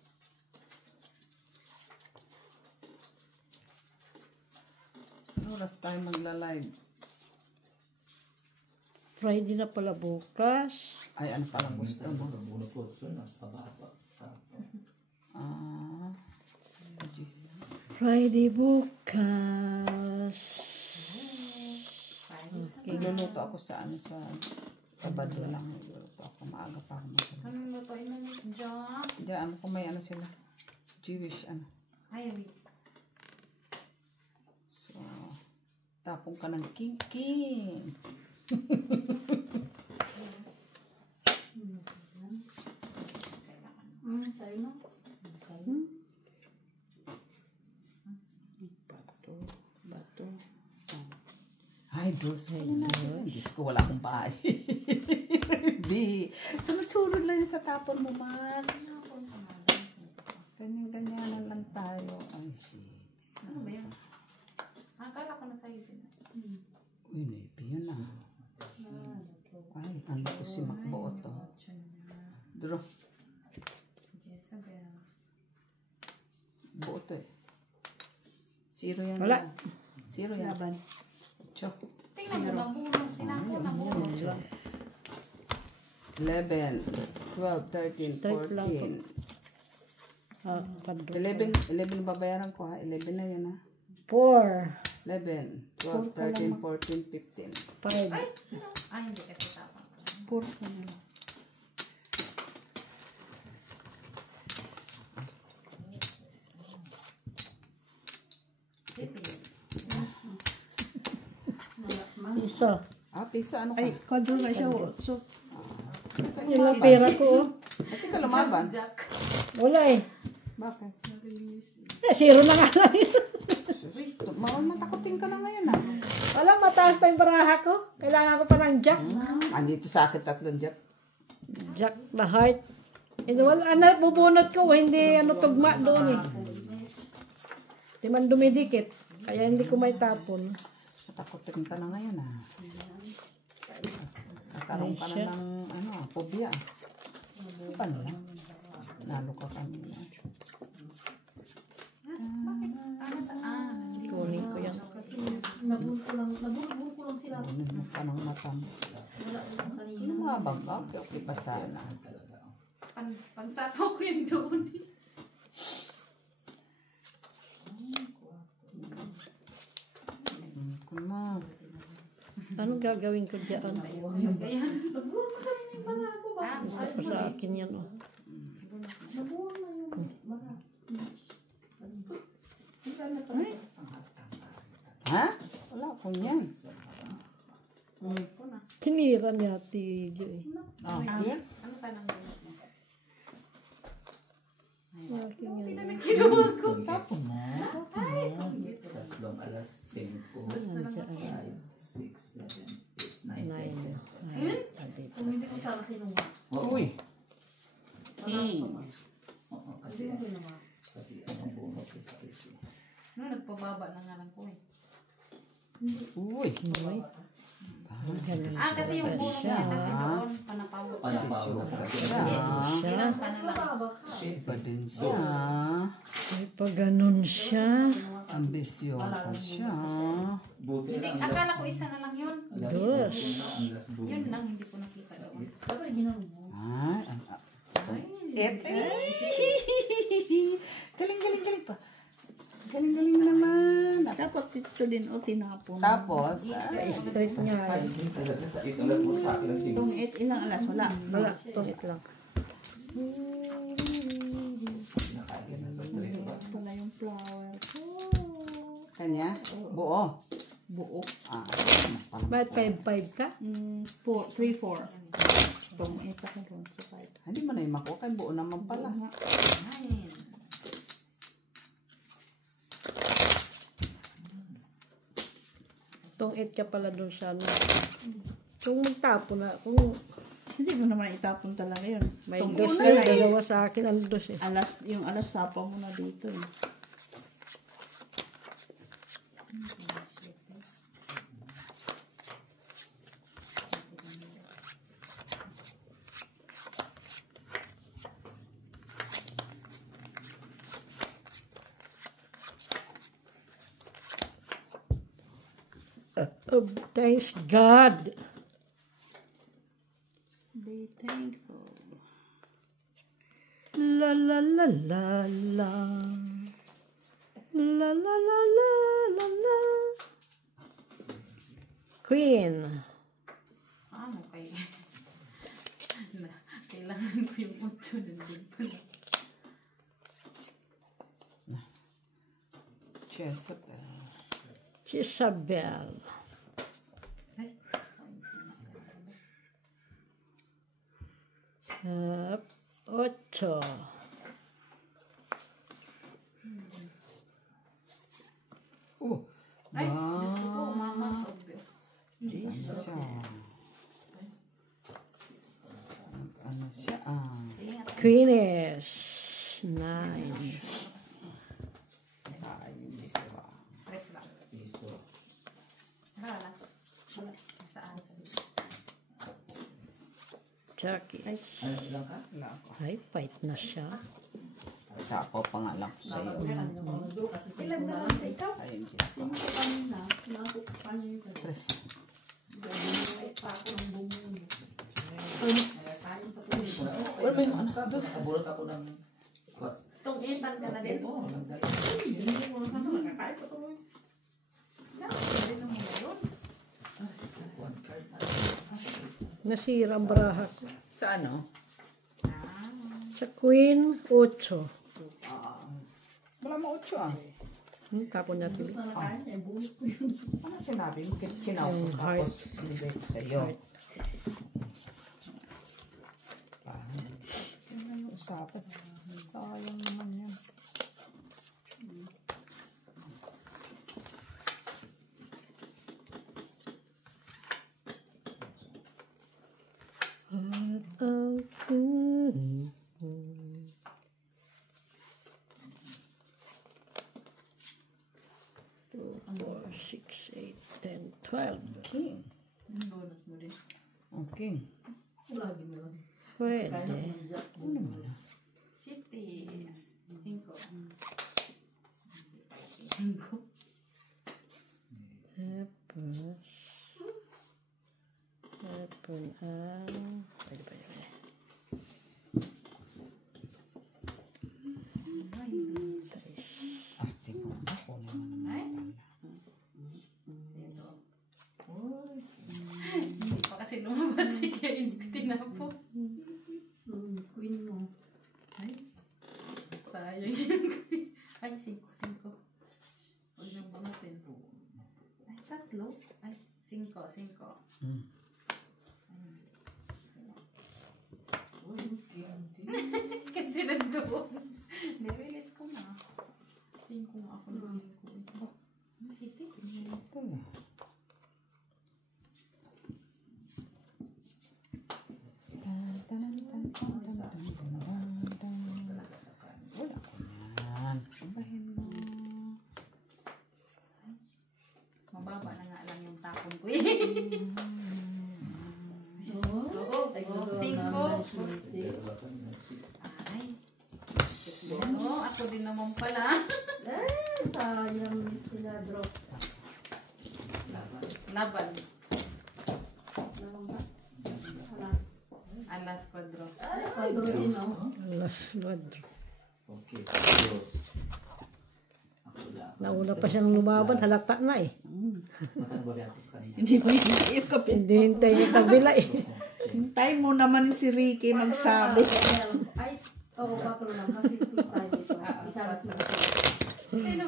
Oras tayo magla-live. Friday na pala bukas. Ay, ano pala gusto mo? Ah, Diyos. Friday bukas. Luluto ako sa ano sa Sabado lang. Luluto ako maaga pa ako. Anong lutoin mo? John? Diyan, ano kung may ano sila? Jewish ano. Ayaw. So, tapong ka ng king-king. Tayo na. Bato. Ay, Diyos ko na. Diyos ko, wala akong bahay. Di. Sunod-sunod lang yun sa tapon mo, man. Ganyan-ganyanan lang tayo. Ay, shit. Ano ba yun? Akala ko na sa'yo din. Uy, naipi yun ah. Ay, ano to si Macbo to. Draw. Jezebel. Buo to eh. Zero yan. Wala. Zero yan. Laban. Chok. Tingnan mo lang bunot. Tingnan ko na bunot. 11, 12, 13, Start lang po. 14. Ah, kadro. 11 babayaran ko ha. 11 na yun ha. 4, 11, 12, 13, 14, 15. 5. Ay, hindi kasi tapang. 4 ka na lang. Isa. Ah, piso ano ka? Ay, kwadro na siya. So, Yung lang pera ko. Oh. Ati ka lumaban? Wala eh. Bakit? Zero na nga lang yun. Matakotin ka na ngayon ah. Wala, mataas pa yung baraha ko. Kailangan ko pa ng jack. Andito sa akin 3 jack. Jack na heart. Eh, wala, bubunot ko. Hindi tugma doon eh. Di man dumidikit. Kaya hindi ko may tapon. Matakotin ka na ngayon ah. Nakaroon ka na ng phobia. Paano lang? Nalo ka kanina. Kunin ko yan. Nabulko lang sila. Kunin mo ka ng mata mo. Ano mga bangka? Okay pa sana. Pagsapaw ko yung doon. Kuma. Anong gagawin ko dyan? Ganyan. Isa pa sa akin yan. Oh. Ha? Wala akong yan. Sinira niya tiyo eh. Ah, yan. Ano sanang bunot mo? Akin yan. Tapon mo. Tatlong alas 5, 5, 6, 7, 8, 9, 10. Kung hindi ko sana kinuha. Uy. Oo, kasi ang bunot is 15. Nagpababa na nga lang ko eh. Uy. Kasi yung bonus niya kasi doon, panapaw. Ambisyosa siya. Ilan ka na lang? Iba din siya. Ay, pag ganun siya. Ambisyosa siya. Hindi, akala ko isa na lang yun. Dos. Yun lang, hindi ko nakita doon. Ay, galing pa. Galing naman. Dapat ito din o tinapon. Tapos, Straight nga. Itong 8 ilang alas, wala. Wala, tungit lang. Ito na yung flower ko. kanya, buo. Buo. Ah, Ba't 5-5 ka? 3-4. Itong 8 ako doon. So 5. hindi mo na yung makuha, kay buo naman pala. Nine. Itong 8 ka pala doon sa ano. Kung magtapo na, kung Hindi mo naman itapon talaga yun. may Itong dos una na, na dalawa sa akin, ano dos eh. yung alas sapa mo na dito. Eh. Thanks God. Be thankful. La la la la la. La la la la la la. Queen. Ano kay kailangan ko yung 8 din pala. Jezebel. Jezebel. Ocho. Ay, gusto ko mama obyo. Ano siya? Ano siya? Queeness. Nine. Ay, miswa. Press lang. Wala. Saan? Jackie. Wala ako. Ay, fight na siya. Sapo pa nga lang ko sa'yo. Ilan naman sa ikaw? Ayun, Diyos ko. Kanina, nakukuha niyo yung Tres. Kabulot ako ng... Tong iban ka na din. hindi mo naman nakakain pa tuloy. Hindi naman yun. Nasira ang baraha ko. Sa ano? Sa Queen, 8. Wala mo 8 ah. Tapon natin. Nakakain, eh, bulit ko yun. Ano sinabi mo? Kinaw ko tapos nilagay ko sa'yo. Usapas. Sayang naman yan. Two, 4, 6, 8, 10, 12. Okay. Yung bonus mo din. Okay. Lagi mo lang. Pwede. City. 5. Tapos ang pwede pa yun eh. Arte ko na ako naman. Hindi pa kasi lumabas si kaya hindi ko tinapo. Queen mo. Sayang yung queen. Ay, 5. Huwag niyong bunutin. Ay, 3. Ay, 5. Kasi nagdoon. Nirelease ko na. 5 nga ako na. City. Ito na. Wala ko yan. Sabahin mo. Mababa na nga ko eh. Oo, 5. Ay. Oo, ako din naman pala. Sayang sila, bro. Laban. Naman ba? Alas. Alas 4. Ay, kwadro din, no? Alas, ladro. Okay, Diyos. Ako lang. Nauna pa siyang lumaban, halata na eh. Matang ba ako sa kanina? Hindi mo hihintay ka. Hindi hintay yung kabila eh. Hintay mo naman si Ricky magsabi. Ay, oo, 4 lang. Kasi 2 tayo dito. Isa lang sila. Sino?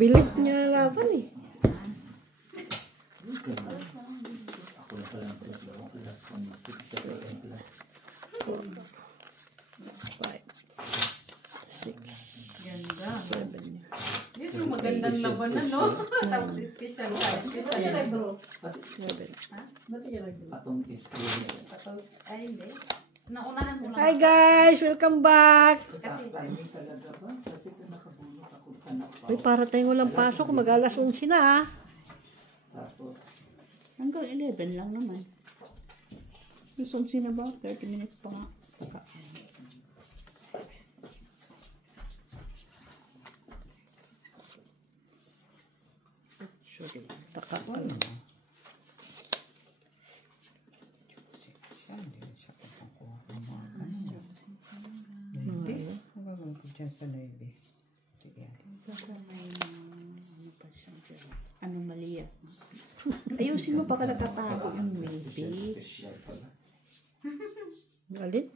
Bilis niya laban eh. Ako lang pala ang plus. Ganda. Yun yung magandang labanan, no? Tapos special. Ba't yung nag-bro? Ha? Ba't yung nag-bro? Atong is Ay, hindi. Naunahan mo lang. Hi guys! Welcome back! Kasi timing talaga ba? Kasi kung nakabulok ako ka na pa. Uy, para tayong walang pasok. Mag-alas 11 na ah. Tapos, Hanggang 11 lang naman. Yung sumsin na ba? 30 minutes pa nga. Sorry. Taka pa Ano? lang. Siya, hindi siya kapakuha ng mga ano. Hindi. Magagawin ko dyan sa Navy. Sige. Ano pa siya dyan? Anomalia. Ayusin mo baka nakatago yung maybe. special pala. Alin?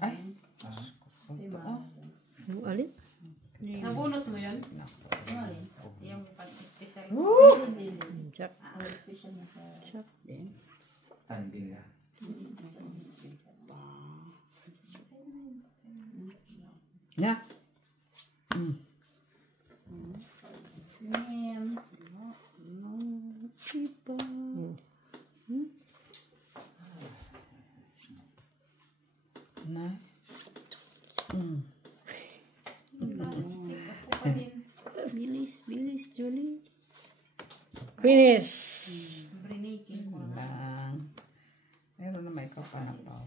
Ay! Yung alin? nabunot mo yun? Yung pag-special. Jack. Special na siya. Chop din. Standing na. Na! Ma'am. No, iba. Na! Bilis, bilis, Julie. Finish! Briniking ko. Lang. Meron na may kapanapaw.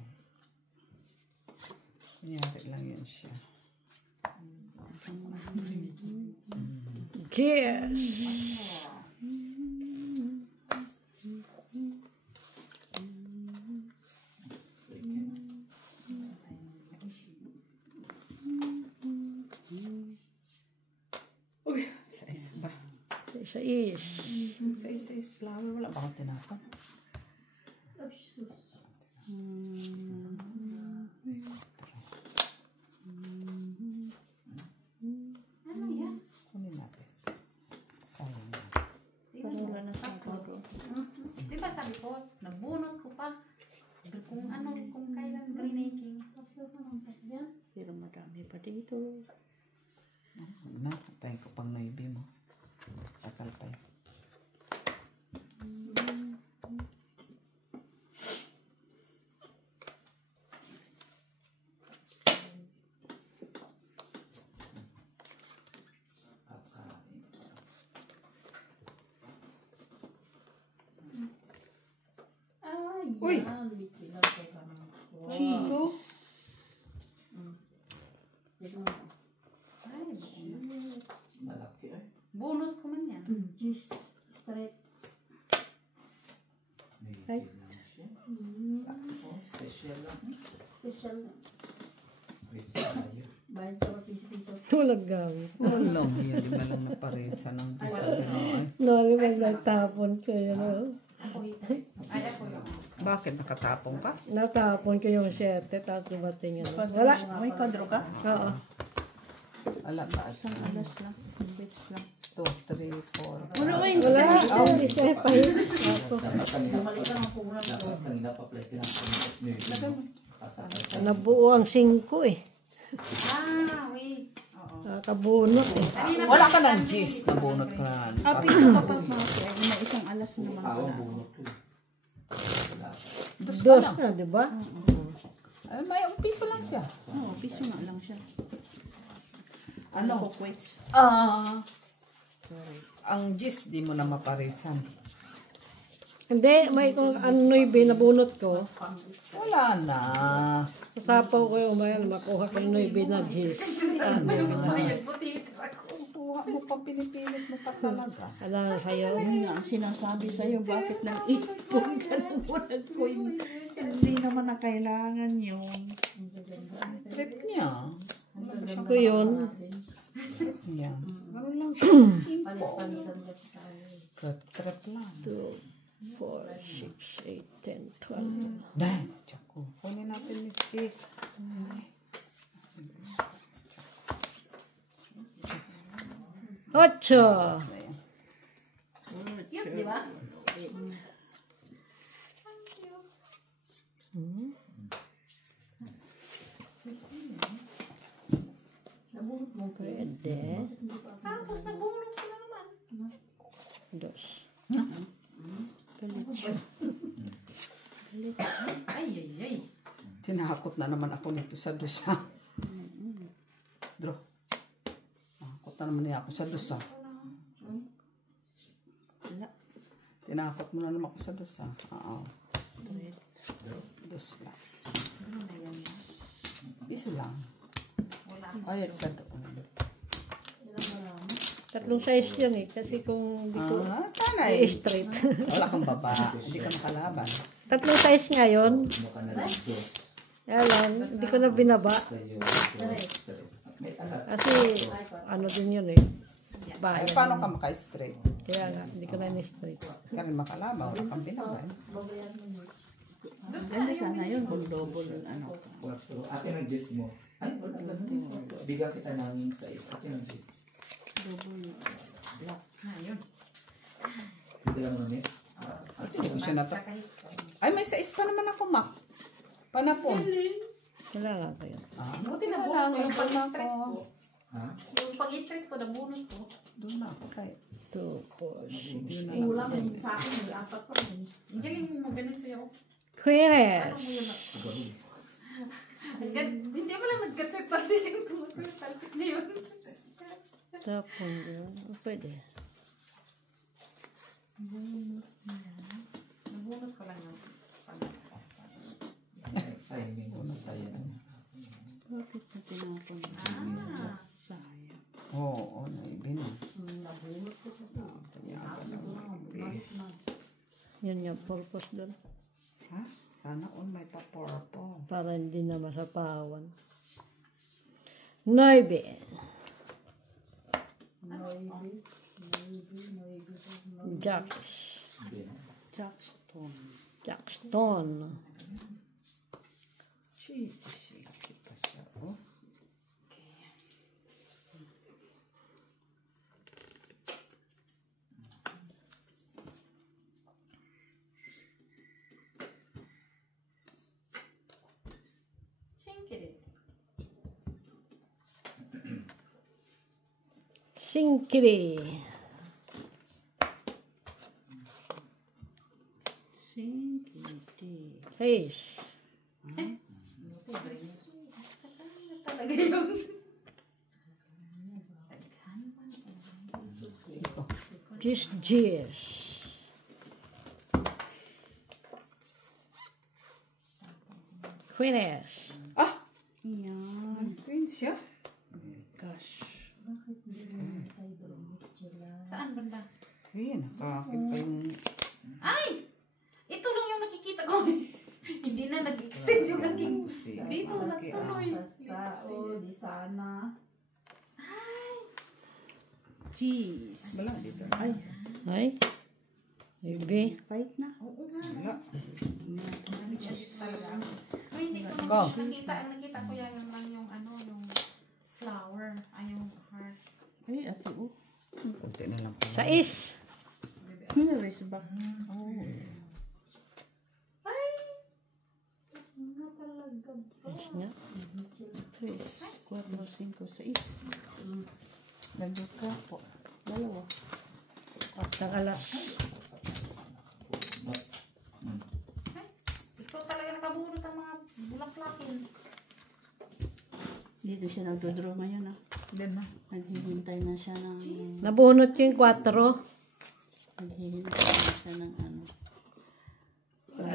Kunyari lang yun siya. Cheers! Uy! Sa isa ba? Sa is. Sa isa is flower. Wala ba akong tinapon? Ay, sus. Ano yan? Kunin natin. Sayang na. Wala na sa ako. Di ba sabi ko, nabunot ko pa. Kung ano, kung kailan briniking. Pero madami pa dito. Na, tayo ko pang Navy mo. Takal pa yun. Ay, Uy! yan. Witchy lang ko ka naman. Chico. Tignan mo. Ay, Malaki ay. bunot ko man yan. Jeez. Straight. May Right. lang siya. Oh, special lang. Special. Wait sa tayo. Bayad ka pa piso-piso. Walang gamit. Walang yan. Di ba lang naparesa ng Diyos sa gano'n? Nari mag nagtapon ko yun. Oh. Ako yun. Ay, ako yun. Bakit nakatapong ka? Natapon ko yung 7 tapos dumating yun. Wala. May kwadro ka? Oo. Wala ba? Isang alas lang. Bits lang. 2, 3, 4. Wala ko yung Wala. isa. Oh, di siya pahin. Dapat kanina Bumalik ka ng pura. dapat kanina pa play tinapon. Kasakal. Nabuo ang 5 eh. Ah, wait. Oo. Nakabunot eh. Kanina Wala ka ng gis. Nabunot ko na. Piso ka pa pa. May isang alas naman Awang pala. bunot ko. Dos ka Dos lang. na, di ba? Ay, may piso lang siya. Oo, piso nga lang siya. Ano? Ako quits. Ang gis di mo na maparisan. Hindi, may kung ano'y binabunot ko. Wala na. Sapaw ko yung umayal, makuha ko yung na G's. Kuha mo pa, pinipilit mo pa talaga. Ano na sa'yo? Yun nga ang sinasabi sa'yo, bakit nag-ipon ka ng coin? Hindi naman na kailangan yun. Trip niya. Ko yun. Yan. Ano lang siya. Simple. Trip lang. 2, 4, 6, 8, 10, 12. Dahil, Chaco. Kunin natin ni Stick. 8. Cute, di ba? Pwede. Tapos nabunot ko na naman. 2. Ay. Tinakot na naman ako nito sa dusa. Dro. Nakakot na naman niya ako sa dusa. Tinakot mo na naman ako sa dusa. Oo. Dos lang. Iso lang. Ay, ito doon. 3 size yan eh. Kasi kung hindi ko Sana eh. straight. Wala kang baba. Hindi ka makalaban. 3 size ngayon. Kaya lang, hindi ko na binaba. Kasi, ano din yun eh. Ay, Bayan. paano ka maka-straight? Kaya nga, hindi ko na ni-straight. Ka rin makalaban. Wala kang binaban. Ganda sana yun kung double ano. Akin ang gist mo. Ay, wala lang. Bigyan kita namin sa isa. Akin ang gist. Ayun. Bigyan mo namin. Hindi siya nata. Ay, may sais pa naman ako, Mak. Panapon. Wala nga kayo. Buti na Wala bunot ko yung lang, pag-straight ako. ko. Ha? Yung pag-straight ko, nabunot ko. Doon na ako kay. 2, 4, 6. Kulang yun sa akin, may 4 pa rin. Ang galing mo ganun kaya ako. Queres. Ano mo yun? Hindi mo lang nagkasip-talsikan ko. Talsik na yun. Tapon yun. Pwede. Nabunot ko lang yung Timing ko na tayo. Bakit na tinapon? Sayang. Oo, naibin. Yun yung purpose doon. Ha? Sana all may pa-purple. Para hindi na masapawan. 9. Jacks. Jackstone. Shit pa siya. Oh. Sinkiri. Sinkiri. Sinkiti. 6. Talaga yun. Gis. Queens. Yan. Queen siya. Gosh. Saan banda? Queen, nakakit pa yung... Ay! Ito lang yung nakikita ko. Hindi na nag-extend yung aking... Dito na tuloy. Di sana. Jeez. Wala dito. Ay, Ay. Maybe. fight na. Oo nga. Wala. Ay, hindi ko Go. nakita. Ang nakita ko yan yung ano, yung flower. Ay, yung heart. Ay, ate, oh. Kunti na lang pala. 6. Where's back? Yes nga. 3, 4, 5, 6. Lagyan ka po. Dalawa. Ang alas. Ay, ikaw talaga nakabunot ang mga bulaklakin. Hindi na siya nagdodraw ngayon, ah. Then na. Naghihintay na siya ng... Nabunot yung 4. Naghihintay na siya ng ano.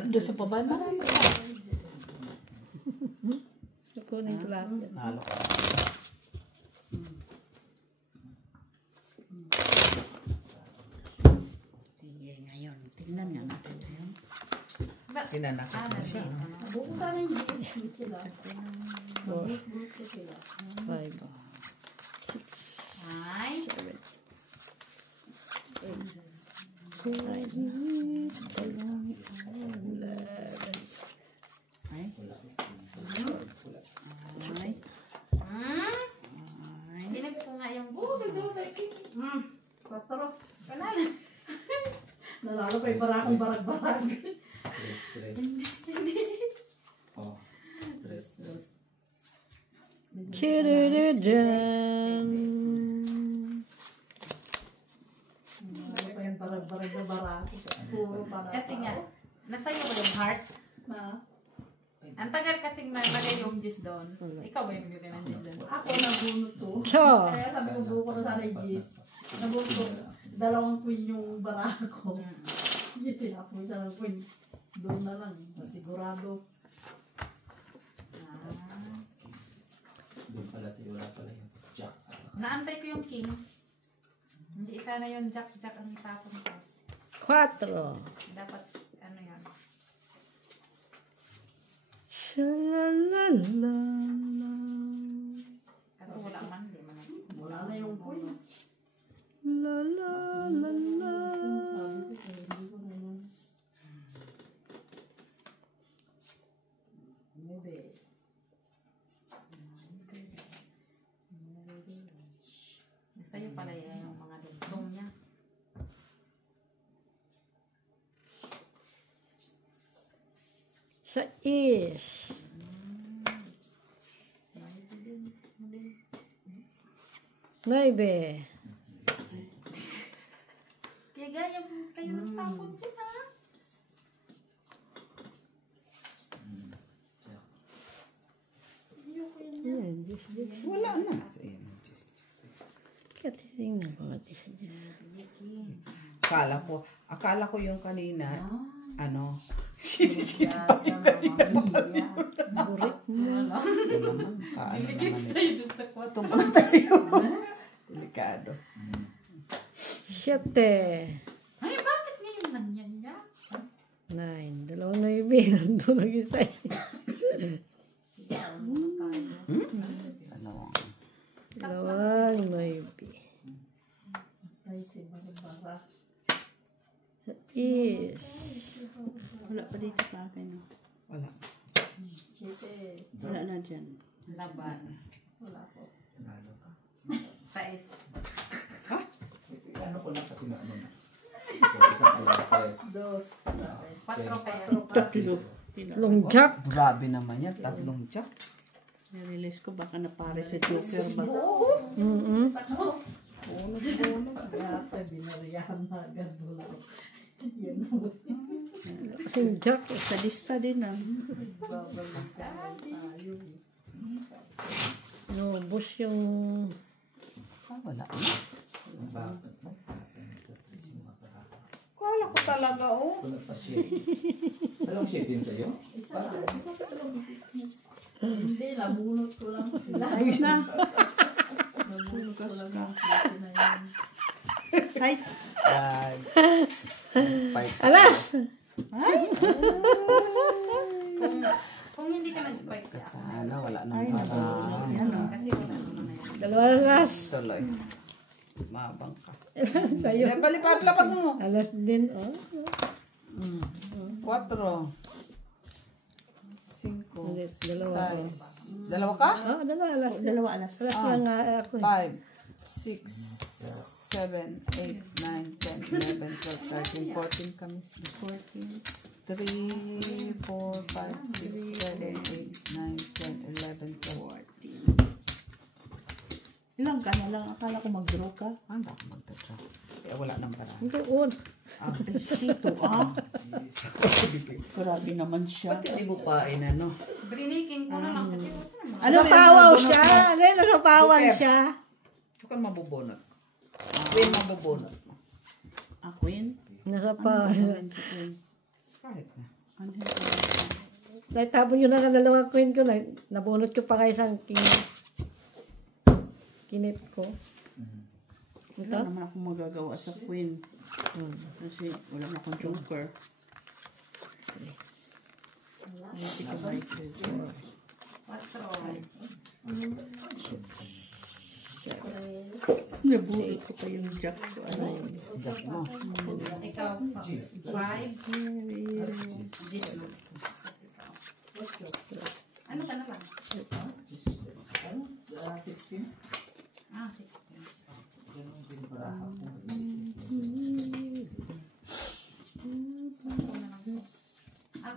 Doon sa baba, marami pa. Kunin ko lahat yan. Nalo ka. Sige, ngayon. Tingnan nga natin ngayon. Tinanakit na siya. Buko sana yung GS sila. Mag-group sila. 5, Ay. Ay. Ay. Dinip ko nga yung Patro. kanal. Nalalo pa yung barakong barag-barag. Oh. Tres. Chirididan. Nalalo pa yung barag-barag na barako. Puro barako. Kasi nga, nasa iyo ba yung heart? Na, Ang tagal kasing nalagay yung gis doon. Ikaw ba yung bibigyan ng gis doon? ako nabunot to. Cho. Kaya sabi ko buko na sana yung GS. Nabunot ko. Dalawang queen yung barako. Hindi tinapoy sa ng queen. Doon na lang. Masigurado. Doon pala siguro pala yung jack. Naantay ko yung king. Hindi sana yung jack ang itapon ko. 4. Dapat, ano yan. Shalalala. Kaso wala man, di man. Wala na yung queen. La la la la. Sabi ko, hindi ko na yun. Maybe. Sa'yo pala yan yung mga dugtong niya. Sa is. Naibe. Kaya gaya kayo nagtapon dyan ha. Wala na. Sa iyo. Kaya titingnan ko natin siya. Akala ko yung kanina, ano, Burik mo. Biligit sa'yo dun sa kwarto. tumbang tayo. Delikado. 7. Ay, bakit ngayon nanyan niya? 9. Dalawang naibe. Nandun lagi sa'yo. Ano? Dalawang naibe. Ay, si Barabara. Sa is. Wala pa dito sa akin. No? Wala. Chete. Wala na dyan. Laban. Wala po. Nalo ka. Sais. Ano ko lang kasi na ano na. So, isang pilates. Dos. 4 kaya. Tatlo. Tatlong jack. Grabe naman yan. 3 jack. Nirelease ko baka napare sa Joker ba? Mm-mm. Kaya ate, binariyahan na agad mo lang. Yan mo. Kasing jack. Sa lista din ah. Babalik tayo. Nubos yung... Wala. Bakit? Sa tres yung mga paraka. Kala ko talaga, oh. Kung nagpa-share. Alam share din sa'yo? Hindi, nabunot ko lang. Ayos na. Nabunot ko lang yung klase na yun. Ay. Alas! Kung hindi ka nag-fight ka. Sana wala nang Ay, nabulog yan ah. Kasi wala naman na yan. Dalawang alas. Tuloy. Mabang ka. Sa'yo. Lapad mo. Alas din, oh. 4. 5. Hindi, dalawa ko. 6. Dalawa ka? Oh, dalawa alas. Dalawa alas. Alas lang nga ako eh. 5, 6, 7, 8, 9, 10, 11, 12, 13, 14 kami. 14, 3, 4, 5, 6, 7, 8, 9, 10, 11, 14. Ilang ka na lang. Akala ko mag-draw ka. Hindi ako magtatraw. Kaya wala nang paraan. Hindi, un. Ito ah. Grabe naman siya. Ba't hindi mo pa inano? Briniking ko na lang kasi wala naman. Ano Nasapawaw siya. Hindi, nasapawan Super. siya. Ito kan mabubunot. Queen mabubunot mo. Queen? Nasapawan. Queen. Kahit na. Naitapon yun na nga dalawang queen ko. Nabunot ko pa nga isang kinip ko. Wala naman akong magagawa sa queen. Kasi wala na akong joker. Hindi ka ba nabuhay ko pa yung jack ko. Ano yun? Jack mo. Ikaw, 5. Ano ka na lang? 16. Ah, 16.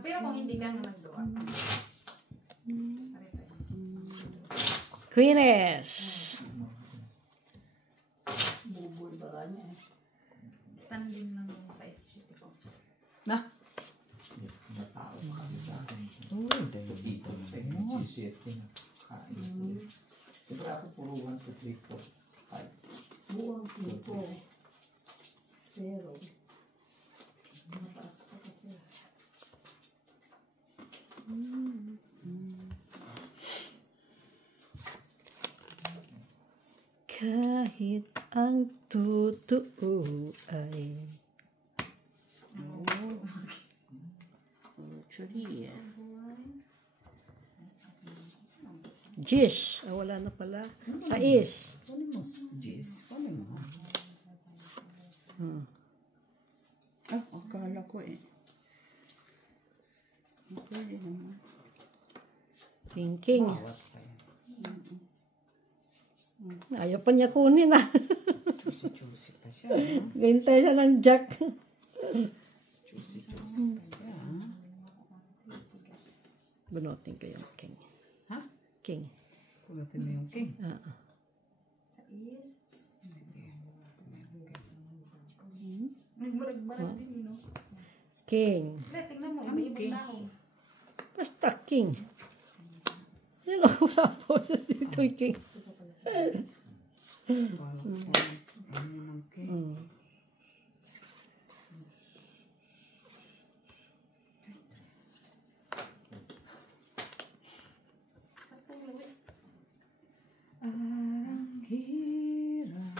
Pero kung hindi ka nga nagdoa. Queeness. Buboy ba niya eh. Standing lang sa sheet ko. Na? Diba ako puro 1, 2, 3, 4, 5. Buwang tipo. Pero, mataas pa kasi. Kahit ang totoo ay Actually, Jish. Wala na pala. Sa is. Jeez. Ano mo? akala ko eh. Pwede naman. King. Ayaw pa niya kunin ah. Juicy pa siya. Gintay siya ng jack. Juicy pa siya. Bunutin ko yung king. Ha? King. Punutin mo yung king. Sa is. Sige. Nagbarag-barag din, no? King. Kaya tingnan mo, may ibang tao. Basta king. Wala po sa dito yung king. Ano yung king? Arang hirap.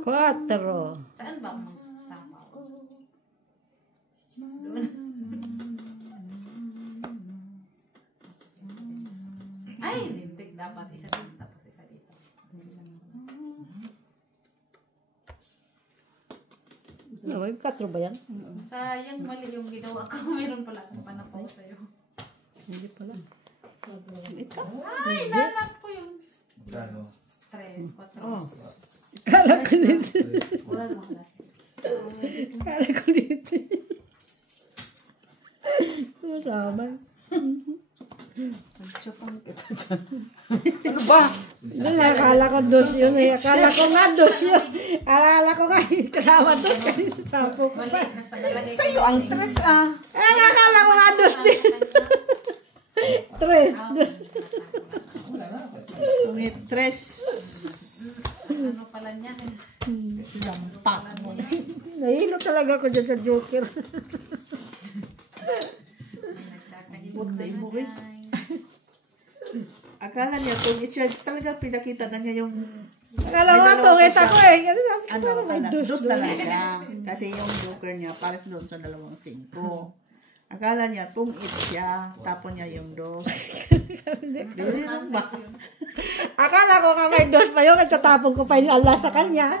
Quatro. Saan ba ang magsasama? Ay, lintik dapat. Isa dito tapos isa dito. Ano, may quatro ba yan? Sayang mali yung ginawa ko. Meron pala akong panapaw sa'yo. Hindi pala. Ay, nanak ko yung Magkano? 3, 4. Oh. Kala ko dito. Wala naman class. Kala ko dito. Masama. Nagtsapang kita dyan. Ano ba? Akala ko dos yun eh. Akala ko nga dos yun. Akala ko nga kasama dos kasi sa sapo ko Mali, pa. nasa nalagay ko. Sa'yo ang tres ah. Akala ko nga dos din. Tres. Wala na. Kasi Tungit tres. Ano pala niya? Lampak mo. Nahilo talaga ako dyan sa Joker. Put sa imo eh. Akala niya tungit siya. Talaga pinakita na niya yung Akala ko nga tungit ako eh. Kasi sabi ko ano, parang may dos dos doon. na lang siya. Kasi yung joker niya, pares doon sa 2-5. Akala niya, tungit siya. Tapon niya yung dos. Dili lang ba? Akala ko nga may dos pa yun. Nagtatapon ko pa yung ala sa kanya.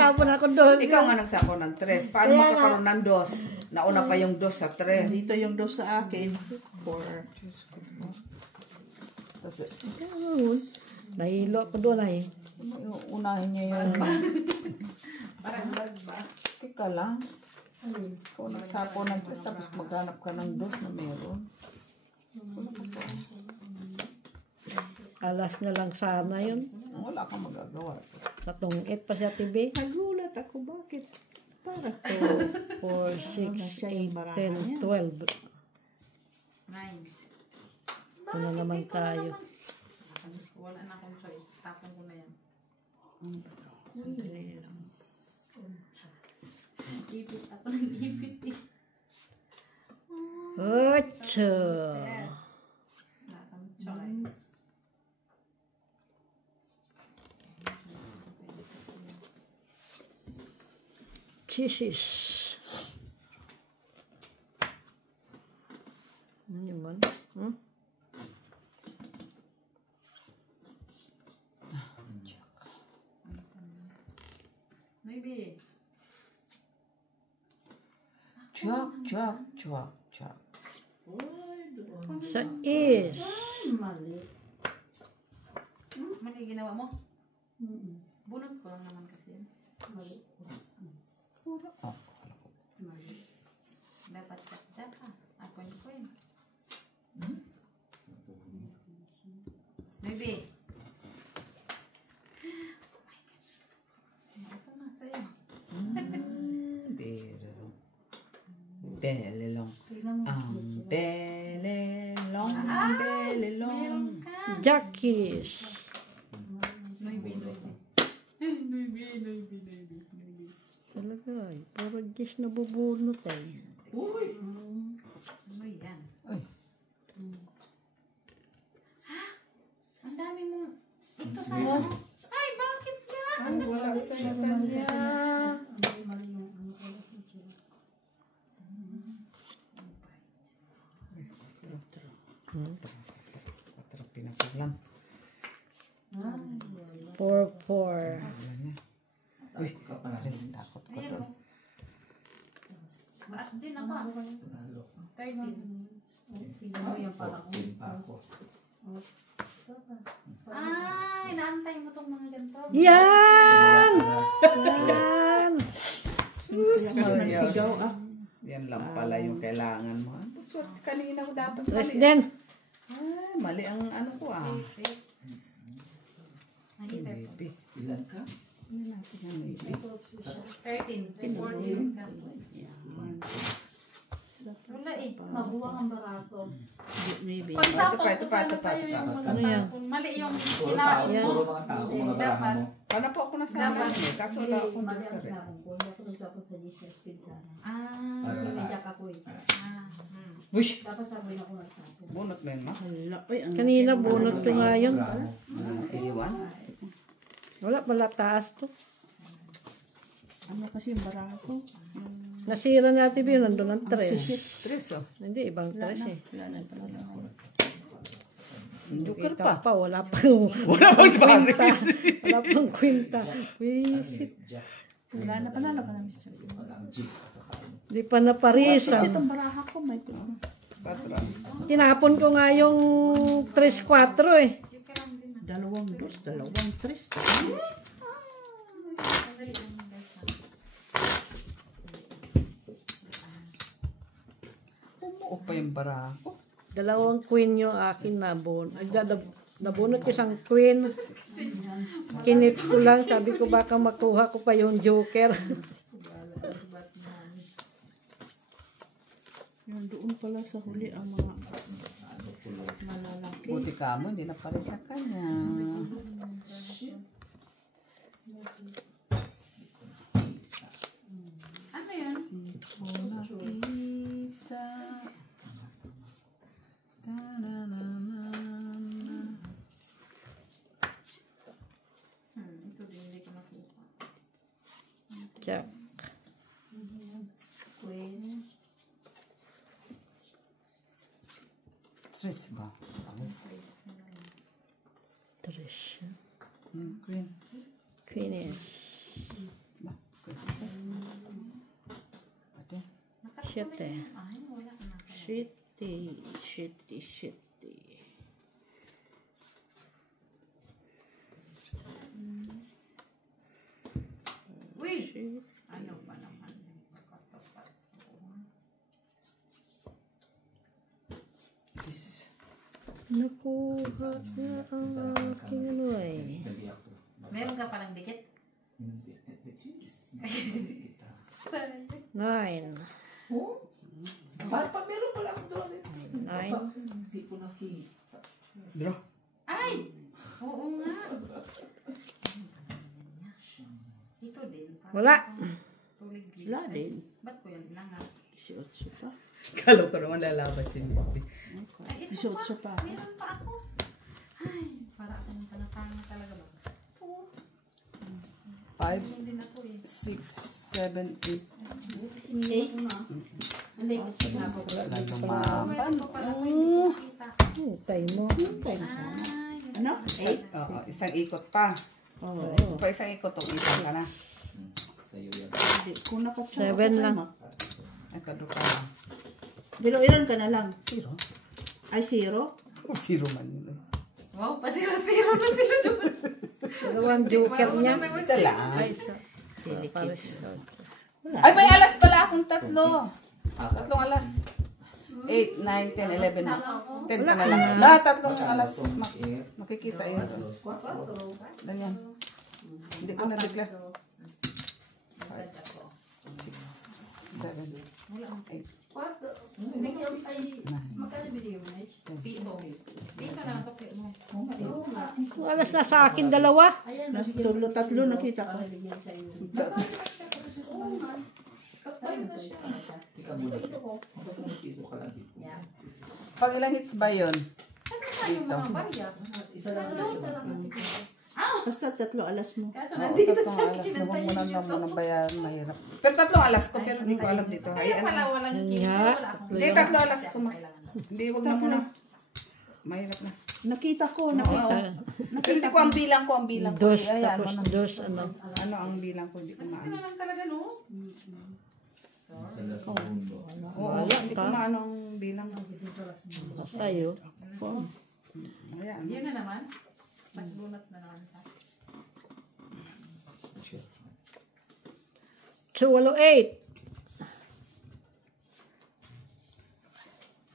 Tapon ako doon. Ikaw nga nagsako ng tres. Paano Kaya nga. magkakaroon ng dos? Nauna pa yung dos sa tres. Dito yung dos sa akin. 4. Nahilo ako doon ay. Unahin niya yung... Teka lang. Kung nagsako ng tres, tapos maghanap ka ng dos na meron. Alas na lang sana yun. Wala kang magagawa. Sa tungit pa siya TV. Nagulat ako, bakit? Para 2, 4, 6, 8, 10, 12. 9. Ito na naman tayo. Wala na akong choice. Tapon ko na yan. Ipit ako ng ipit eh. Two. Wala kang choice. Jesus. Ano naman? Hmm? Maybe. Chuak, chuak, chuak, chuak. Sa is. Mali. Mali ginawa mo? Mm-mm. Bunot ko lang naman kasi. Mali. Oh. Mali. Dapat chat ka. Ako yun. Maybe. Ito na sa'yo. Belelong. Belelong. Tingnan mo. Ang belelong. Meron Belelong. ka. Jackies. Maybe. Talaga eh. Parang just nabubunot eh. Uy! Ano yan? Uy. Ang dami mong... Ito sana. Ay, bakit yan? Ay, wala sa kanya. Mali yung ano ko. Patro pinakalan. 4-4. Uy, Ka pa na. Chris, takot ko Ayan to. o. Baat din ako. Panalo. 13. Tingnan mo yung para ko. Pa ako. Ay, naantay mo tong mga ganito. Yan! Yan! Mas nagsigaw ah. Yan lang pala yung kailangan mo. Ano, swerte kanina ko dapat Rest mali. din. Ah, mali ang ano ko ah. Ay, 13. Baby. Ilan ka? Ano natin yan, baby? 13. 14 ka. Wala eh. Mabuwang ang barato. Maybe. Pagsapon Ito ko pa, sana ito pa, sa'yo ito pa. yung mga Ano yan? tapon. Mali yung Puro kinain tao, mo. puro mga tao, mga Dapat. barahan mo. Paano po ako nasama Dapat. eh? Kaso wala akong Mali ang joker eh. sinabong ko. Hindi ako nagsapot sa Jesus Speed sana. Ah. Kasi may jack ako eh. Wish! Tapos sabay na ako nagsapot. Bunot mo yun, ma? Hala. Uy, ang Kanina bunot ko nga yun. Iwan? Wala pala taas to. ano kasi yung barako. Nasira natin yun. Nandun ang tres. Tres oh. Hindi, ibang tres eh. Wala na pala. Joker Kita pa. pa. Wala pa. Wala pang kwinta. Wala pang kwinta. Wisit. Wala na pala. Wala na Mr. Di pa naparisa. Kasi itong baraha ko, may Patron. Tinapon ko nga yung 3-4 eh. dalawang dos, dalawang tres. Umuo pa yung barako. Dalawang queen yung akin nabunot ko isang queen. Kinip ko lang. Sabi ko baka makuha ko pa yung joker. Yun, doon pala sa huli ang mga malalaki. Buti ka mo, hindi na pala sa kanya. Ano yun? Nakita. Ito din hindi ko nakuha. Jack. Queen. Tres ba? Alas. Trish. Queen. Queen is. Ba? Pwede? Shit eh. Ay, wala na. Shitty, shitty, shitty. Uy! Ano ba naman yung pagkatapat ko? Yes. Nakuha na ang aking ano eh. Meron ka palang dikit? 9. Oh? Pa meron pala akong doon. 9. Hindi ko nakita. Draw. Ay! Oo nga. Ito din. Wala. Tulig. Wala din. Ba't ko yan inangat? 18 pa. Kala ko naman lalabas si Miss B. Ay, ito 18 pa. Meron pa ako. Ay, para akong panatanga talaga ba? Ito. 5, Meron din ako eh. 6, 7, 8. Hindi, gusto na ako. Meron pa pala ako hindi ko makita. Hintay mo. Hintay mo sana. Ay, Ano? 8? Oo, isang ikot pa. Oo. Pa isang ikot, isang ka na. Hindi. Kung nakapsya. 7 lang. Ay, kadro ka na. Pero ilan ka na lang? 0. Ay, 0? O, 0 man yun. wow, pasiro-siro na sila doon. Dalawang joker niya. Isa lang. Pares. Wala. Ay, may alas pala akong 3. Tatlong alas. 8, 9, 10, 11. 10 ka na lang. Tatlong alas. Makikita yun. Ganyan. Hindi ko nabigla. 5, 6, 7, 8. Magkano binigay mo, Nech? Piso. Piso na sa mo. Alas na sa akin, dalawa. Ayan, Nas tulo, tatlo nakita ko. bigyan sa'yo. Pag ilang hits ba yun? Ano yung mga barya? Isa lang Basta tatlo alas mo. Kaso Oo, nandito tatlong sa alas. akin. Huwag mo nang bayaran. Mahirap. Pero tatlong alas ko, pero hindi ko alam dito. Kaya Hayaan pala mo. walang Yan kiso. nga. Wala akong Hindi, tatlo alas ko. Hindi, huwag na muna. Mahirap na. Nakita ko, nakita. Hindi ko ang bilang ko, ang bilang ko. Dos, Ayan, tapos ano. dos, ano. Ano ang bilang ko, hindi ko Ano maano. lang talaga, no? Oo, hindi ko maano ang bilang ko. Sa'yo. Ayan. Yun na naman. Mas bunot na naman ka. So, 8.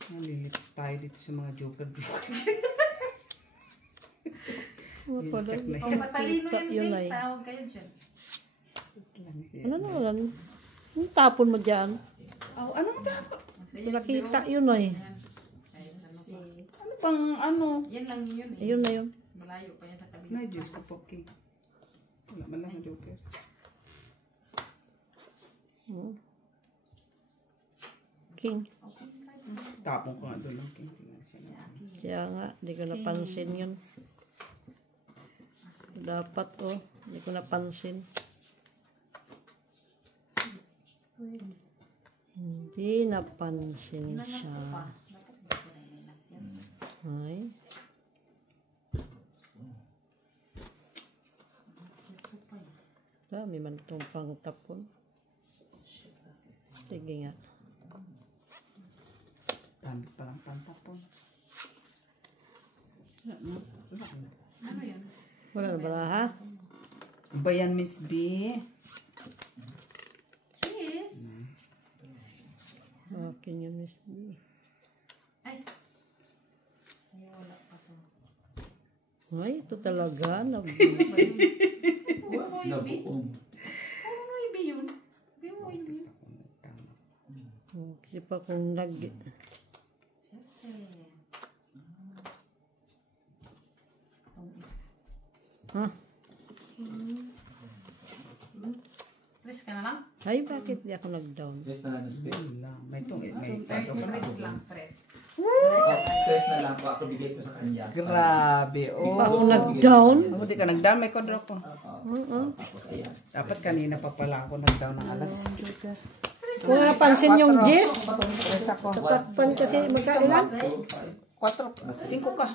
Nalilit tayo dito sa mga joker. Check na Kung matalino Tap yung yun face, ay. tawag kayo dyan. Ano naman? Yung tapon mo dyan. Oh, anong dapat? Nakita yun ay. Ano pang ano? Yan lang yun eh. Ayun na yun. Malayo pa yan sa kabila. Ay, Diyos ko, Poki. Wala man lang ang joker. King. Tapong ko nga doon lang. King. Kaya nga, di ko napansin yun. Dapat di ko napansin. Hindi napansin siya. Ay. Dami man itong pangtapon. Sige nga. Dami palang pantapon. Ano yan? Wala na ba ha? Ba yan, Miss B? Cheese! Akin yun, Miss B. Ay! Ay, wala pa to. Ay, ito talaga. Puro mo yung B? Puro mo yung B yun? Puro mo yung B yun? Kasi pa kung Huh? Tres ka na lang? Ay, bakit di ako nag-down? Tres na lang yung spin. Wala. May Tres lang, tres. Tres na lang po. Ako bigay ko sa kanya. Grabe. Oh. Ako nag-down? Oh, di ka nag-down. May kodro ko. Tapos ayan. Dapat kanina pa pala ako nag-down ng alas. Kung napansin yung Jess, Tres ako. tatakpan kasi magkailan? 4. 5 ka.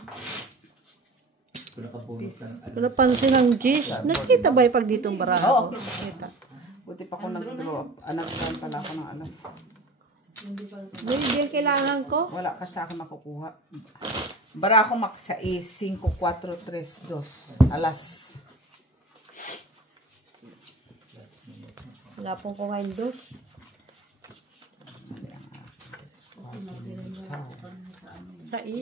Kung nakabunot lang. Kung napansin ang Jess, nakita ba yung pag ditong baraha Oo. ko? Nakita. Buti pa ako nag-draw. Nag-down pala ako ng alas. Hindi yung kailangan ko. Wala ka sa akin makukuha. Bara ako maksa 5, 4, 3, 2. Alas. Wala pong ko ngayon dos.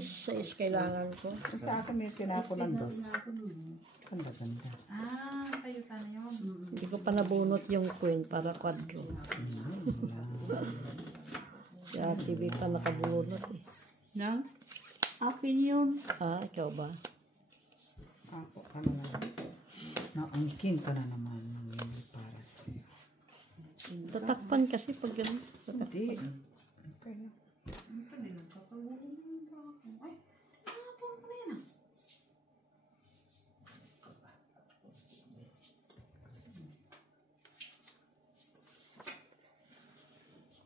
Sais kailangan ko. Sa akin may pinako ng 2. Ganda. Ah, sa'yo sana yun. Hindi ko pa nabunot yung queen para quadro. Si TV pa nakabunot eh. Na? Akin yun. Ah, ikaw ba? Ako, ano na. Naangkin ka na naman. Para sa'yo. Tatakpan kasi pag gano'n. Hindi. Ito din ang papagulong ng brako. Ay, tinapon ko na yan ah.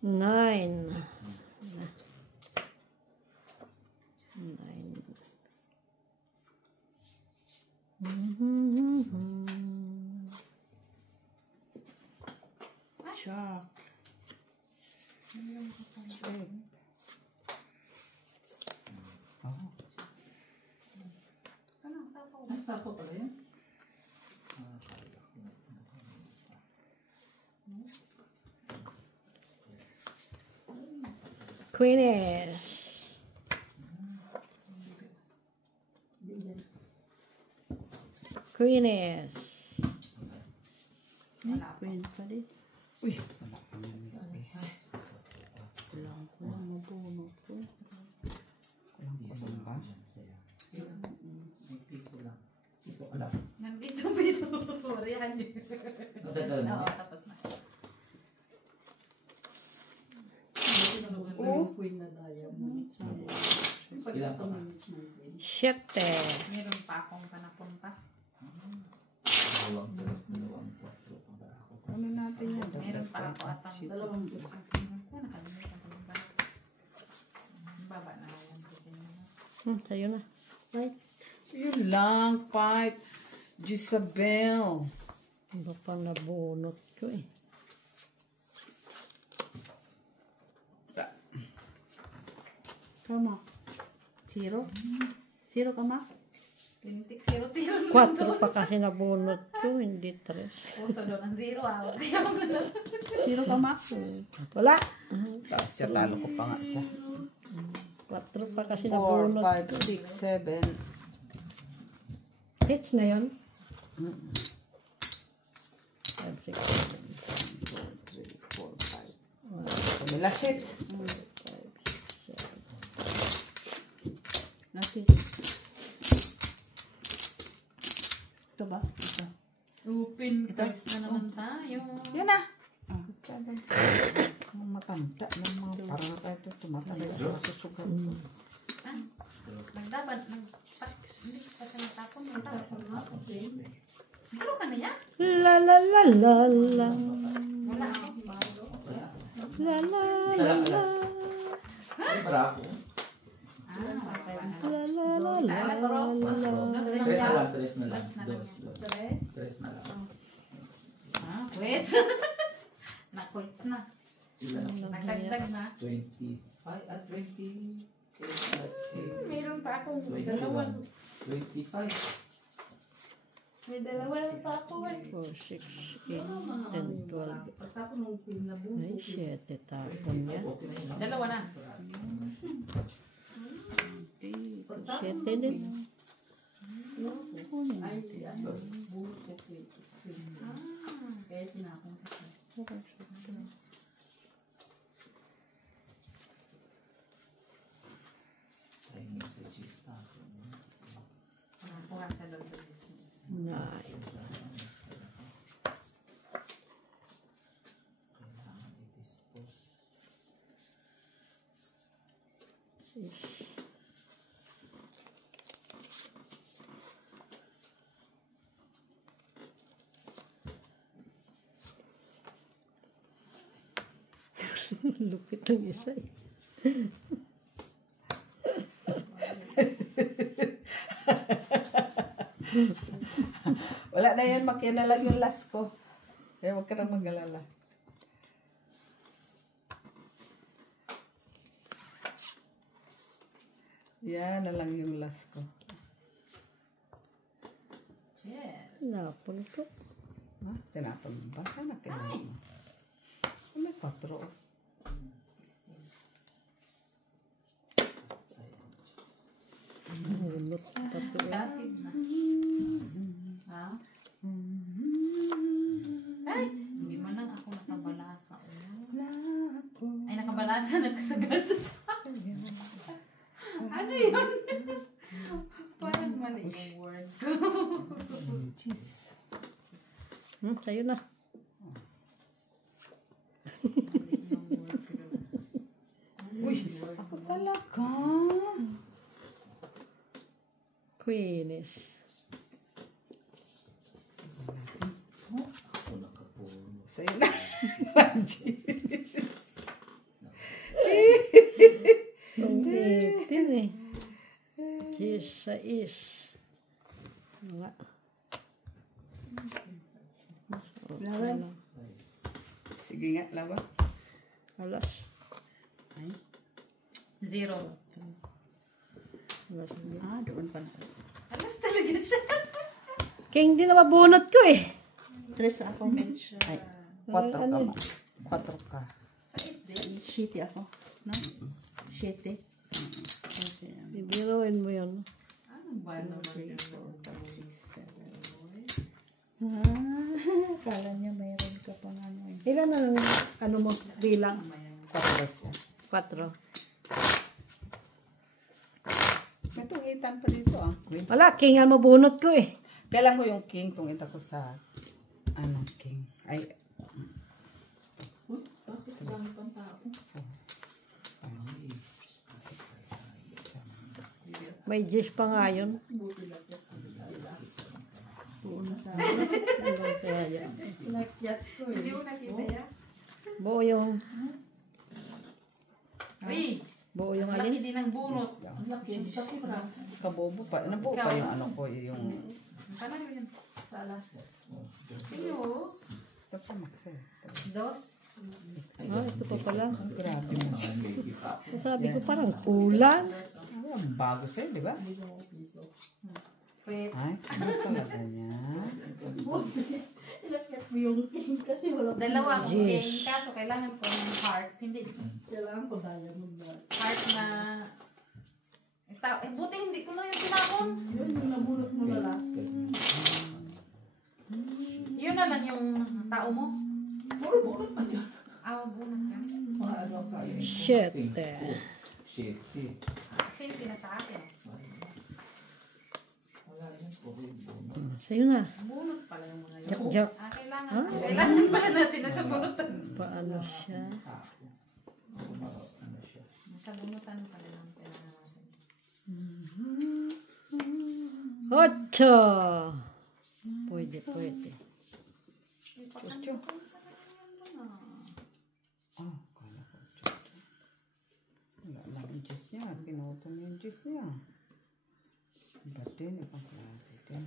Nine. Nine. Shock. Straight. Oh. Ano, tapo. Ay, sako pala yan. Queenish. Queenish. Ay, queen pa rin. Uy, wala pa nga may space. Kulang mabunot ko. Kulang pa ba? May piso lang. Piso ka lang. Nandito piso. Sorry, Andy. Natagal Oo, mo. tapos na. Yung queen na diamond. Ilan pa ka? Siete. Meron pa akong panapunta. Dalawang tres, dalawang kwatro. Ano natin yan? Meron pa ako atang Dalawang Ako, nakalimutan ko yung bala. Baba na lang ko din. Sa'yo na. Right. Yun lang, Pat. Jezabel. Ano pang nabunot ko eh. Kama. Zero? Zero ka ma? Lintik, zero to yun. 4 pa kasi nabunot ko, hindi 3. Puso doon ang zero ah. Kaya ako na. Zero ka ma? Wala. Tapos siya talo ko pa nga sa 4 pa kasi 4, nabunot. 5, 6, 7. Hits na yun. 5, 6, 1, 2, 3, 4, 5. Kumila hits. Natin. Ito ba? Ito. Open cards na naman tayo. Yan na. Ang matanda ng mga parang ito tumatanda sa susugat. Ah, nagdaban. Hindi pa sa natapon. Natapon mo. Ano ka na yan? La la la la la. Wala ako. La la Isa la lang la. alas. Ay, barako. La la la la la. Tres na lang, tres na lang. Dos. Tres na lang. Ah, wait. Nakwit na. Ilan? Nagdagdag na. 25 at 20 plus 8. Meron pa akong 21. dalawang. 25. May dalawa lang pa ako eh. 4, 6, 8, 10, 12. Pagtapon ng queen na buo. Ay, 7 tapon niya. Okay na yun. Dalawa na. 7 din. Ay, ano, buo ko queen. Kaya tinapon ko siya. Ay, messages na ako. Nakakuha sa loob ng business. 9. Kailangan i-dispose. Lupit ng isa eh. Wala na yan, makya na lang yung last ko. Kaya huwag ka nang mag-alala. Yan na lang yung last ko. Yes. Napon ko. Ha? Tinapon mo ba? Sana kailangan mo. May 4. Bunot pati. Datid na. Ha? Ay! Hindi man lang ako nakabalasa. Ay, nakabalasa. Nagkasagasa. Ano yun? Parang mali yung word ko. Cheese. Sa'yo na. Uy, ako talaga. Queenies. Sa'yo na. Ang 18 eh. Kisa is. Wala. Laban. Sige nga, laban. Alas. Ay, 0. Alas. Doon pa na. Alas talaga siya. King din na mabunot ko eh. 3 ako, Mitch. ay, 4 ka Ano? ma. 4 ka. Shitty ako. No? Shitty. Kasi, Ibiruin mo yun. Ano ba naman 3, yun? 4, 5, 6, 7. Kala niya mayroon ka pang ano eh. Ilan na lang ano mo bilang? 4 siya. 4. May tungitan pa dito ah. Wait. Wala, king ang mabunot ko eh. Kailan ko yung king, tungita ko sa king. Ay, Bakit gamit ang tao? May 10 pa nga yun. Hanggang kaya yan. Pinakyat ko Hindi eh. mo nakita yan? Buo yung, Uy! buo yung Ang alin. laki din ng bunot. Ang laki. Sa kubra. kabobo pa. Nabuo pa yung ano ko, yung... Sana mo yun. Sa alas. Tingnan mo. Ito pa, Max eh. 2. Ah, ito pa pala. Grabe mo. Sabi ko parang kulang. Ay, ang bago sa'yo, di ba? Wait. Ay, ano talaga niya? Pinakyat mo yung king kasi wala. Dalawa ang Yes. king. Kaso kailangan po ng heart. Hindi. Kailangan ko diamond na. Heart na... buti hindi ko na yung tinapon. Yun yung nabulot mo na last. Yun na lang yung tao mo. Puro bulot pa yun. Awa bunot ka. Shit. Sino pinasa akin? Sa'yo na. Bunot pala yung mga yun. Jok. Kailangan pala natin na sa bunutan. Paano siya? Sa bunutan pala lang kailangan natin. 8. Pwede. Ocho. Oh, kala ko. Wala lang yung juice niya. Pinutong yung juice niya. Ba't din? Ibang klase din.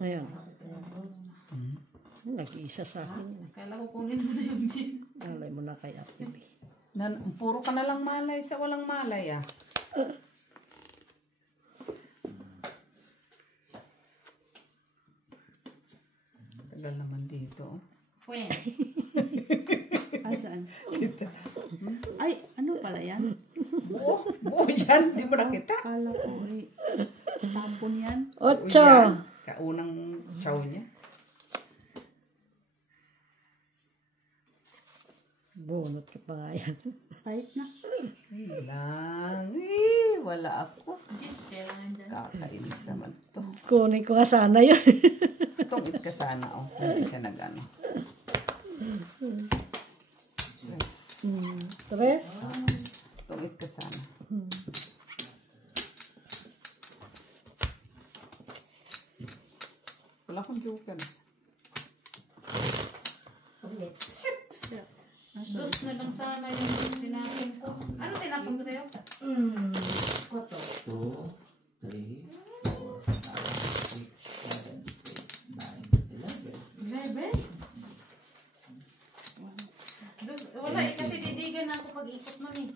Ayan. Nag-iisa sa akin. Kala ko kunin mo na yung gin. Alay mo na kay Ate B. Puro ka na lang malay sa walang malay ah. Tagal naman dito. Oh. When? Saan? Ay, ano pala yan? Buo yan. Di mo nakita? Kala ko eh. Tapon yan. 8. Yan. Kaunang chow niya. Bunot ka pa nga yan. Kahit na. Ay lang. Wala ako. Gin, kailangan dyan. Kakainis naman to. Kunin ko nga sana yun. Tungit ka sana. Oh. Hindi siya nag-ano. 3. Tungit ka sana. Wala akong joker. Dos na lang sana yung tinapon ko. Ano tinapon ko sa'yo? 11? Wala eh, kasi didigan na ako pag-ikot nun eh.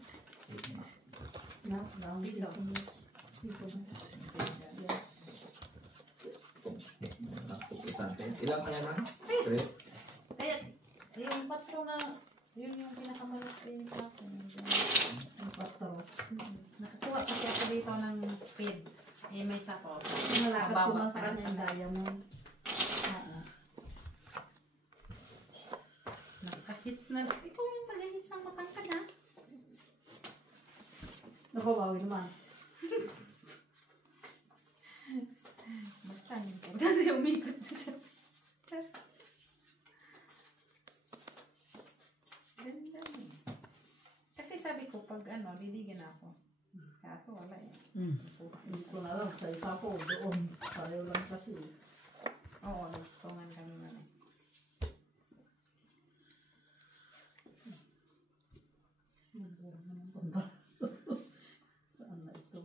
Ilang kaya na? 3? Kaya, yung patro na, yun yung pinakamalaki yung patro. Nakakuha kasi ako dito ng speed. Eh, may sako. Malakad ko lang sa kanya yung diamond. Nakaka-hits na. Ikaw yung taga-hits ng matangkad ha. Nababawi naman. Basta, importante umikot siya. Ganda eh. Kasi sabi ko, pag liligyan ako. Kaso wala eh. Dito na lang, sa isa ko, doon. Pareho lang kasi. Oo, nagtungan kami man eh. Saan na ito?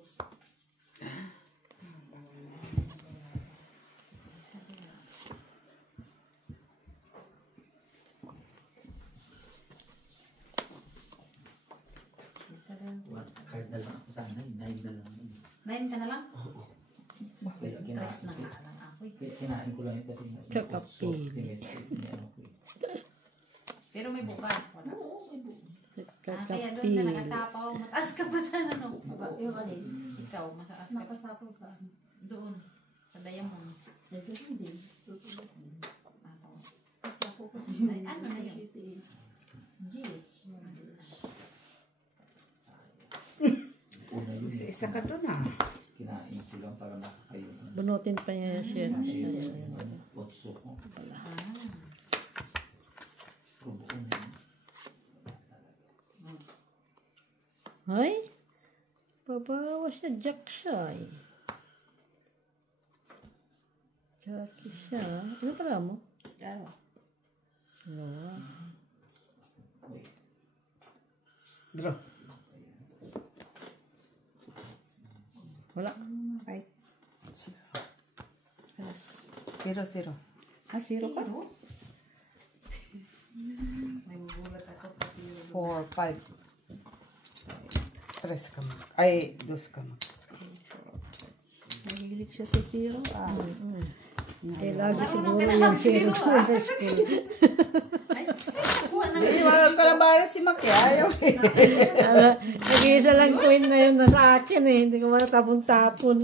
Kahit na lang ako sana, 9 na lang. 9 ka na lang? Kaya Press na nga lang ako eh. kinain ko lang yun kasi Kakapin. semester niya ako eh. Pero may buka. Wala. Oo, may buo. Kaya doon ka nakatapaw. Mataas ka pa sana no? Yung alin? Ikaw, mataas ka. Nakasapaw sa akin. Doon. Sa Diamond. Ito hindi. Tutulog. Ako. Kasapaw ko sa Ay, ano na yun? G's. Una yun eh. Isa ka doon ah. Kinain ko lang para masakay yun. Bunutin pa niya siya. Otso ko. Ah. Rubo ko na yun. Ay, babawas na Jack siya eh. Jackie siya. Ano pala mo? Dalawa. Dalawa. Wait. Draw. Wala. Ay. Yes. 0-0. Ah, 0 ka? Nagugulat ako sa tiro. 4, 5. 3 ka mag. Ay, 2 ka mag. Nahilig siya sa 0. Ah. Eh, lagi siguro ka na yung mag-zero, zero sa school. Ay, nakuha na. Hindi, walang kalabara si Maki. Ayaw eh. Nag-iisa lang coin na yun na sa akin eh. Hindi ko matapon-tapon.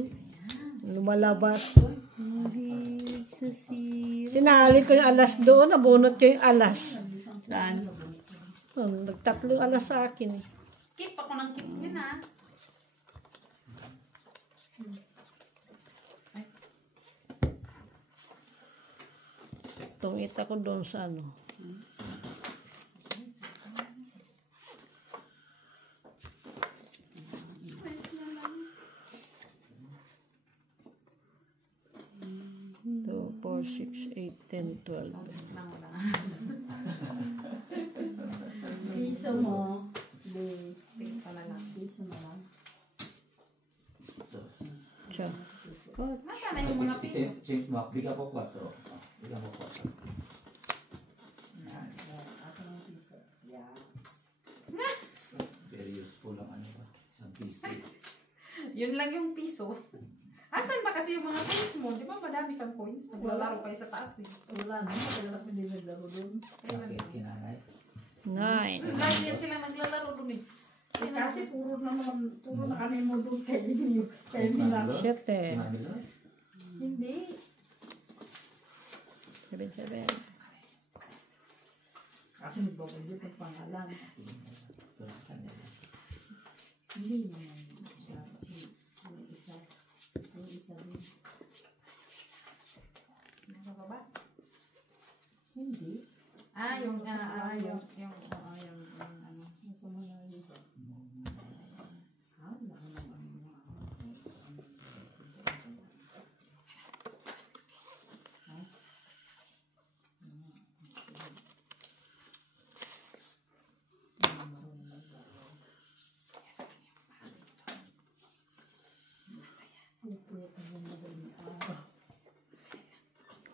Lumalabas. Nahilig sa 0. Sinali ko yung alas doon. Nabunot ko yung alas. Saan? Nagtatlo alas sa akin eh. Keep ako ng keep din ah. Tungit ako doon sa ano. Two, 4, 6, 8, 10, 12. Lang wala. Piso mo. Di. Pick pa na lang. Piso na lang. Dos. Siya. Nasaan na yung mga piso? Change mo. Bigyan ko 4. Bigyan ko 4. Ako ng piso. Yeah. Very useful ang ano ba? Isang piso. Yun lang yung piso. Asan ba kasi yung mga coins mo? Di ba madami kang coins? Naglalaro kayo sa taas eh. Wala na. Kaya lang hindi naglaro doon. Bakit kinanay? 9. Lagi yan sila naglalaro doon eh. Kasi puro na kami mo doon kay Mila. 7. Kinamilos? Hindi. 7, 7. Kasi hindi ko hindi pag pangalan. Dos kanila. Hindi naman siya. Yung isa din. Nasa baba? Hindi. Yung ano. ano. Nasa Malayo.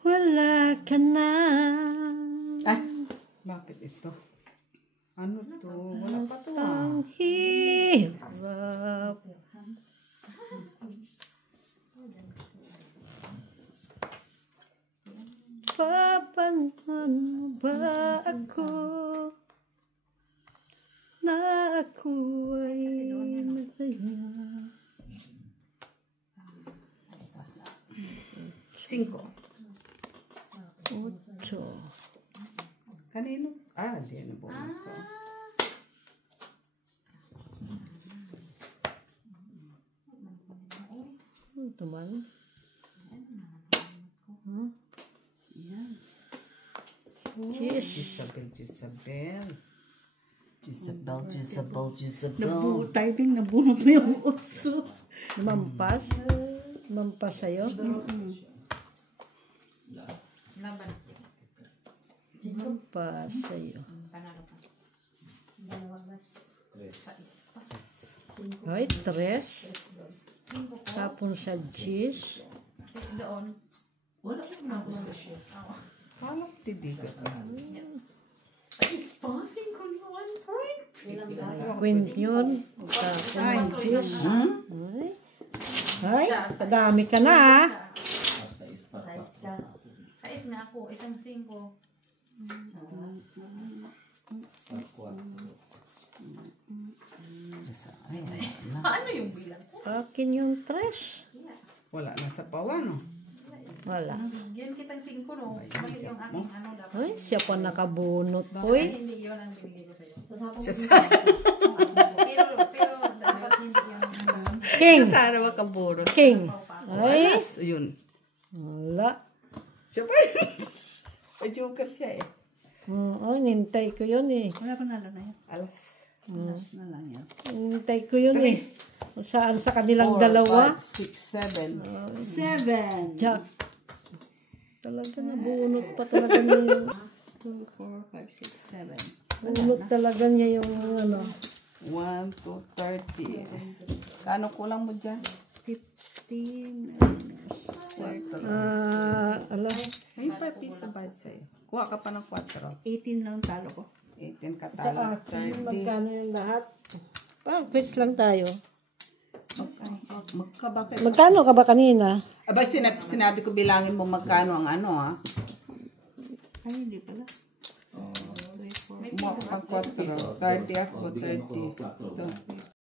Wala ka na. Ah, bakit ito? Ano to? Wala pa to ah. Ang hirap. Papanan mo ba ako na ako ay masaya? 5. 8. Kanino? Ah, di ano po. naman. Yan. Cheese. Nabunot mo yung utso. Lumampas. Lumampas sa'yo. Laban. Lumampas sa'yo. Panalo pa. Dalawas. Sais pa. Ay, 3. Tapon sa cheese. Doon. Wala ko na siya. Halap tidigat. Sais pa. 5 point. Ilang gata? Queen yun. Tapon ng cheese. Ay, padami ka na ah. Size ka. Sais nga ako. Isang 5. Paano yung bilang ko? Akin yung 3. Wala na sa pawa, no? Wala. Bigyan kitang 5 no. Mali yung aking ano dapat. Ay, siya pa nakabunot. Ay, Uy, hindi yun ang binigay ko sa'yo. Pero Pero dapat hindi yun ang King. Sana makaburot. King. pau-pau. Ay, Yun. wala. Siya pa. Pa-joker siya eh. Oo, nintay ko yun eh. Wala pa nalo na yan. Alas. Alas na lang yan. Nintay ko yun eh. Kung saan sa kanilang dalawa. 6, 7. 7. Jack. Talaga nabunot pa talaga niya yung 2, 4, 5, 6, 7. bunot talaga niya yung ano. 1, 2, 30. Kano kulang mo dyan? 15 Ala. Ay, 5 piso ba sa'yo? Kuha ka pa ng 4. 18 lang talo ko. 18 Sa katalo. akin, 30. magkano yung lahat? Quiz lang tayo. Magkabakit. Magkano ka ba kanina? Aba, sinabi ko bilangin mo magkano ang ano ah. Ay, hindi pala. Mag 4. 30 ako, 30. Ito.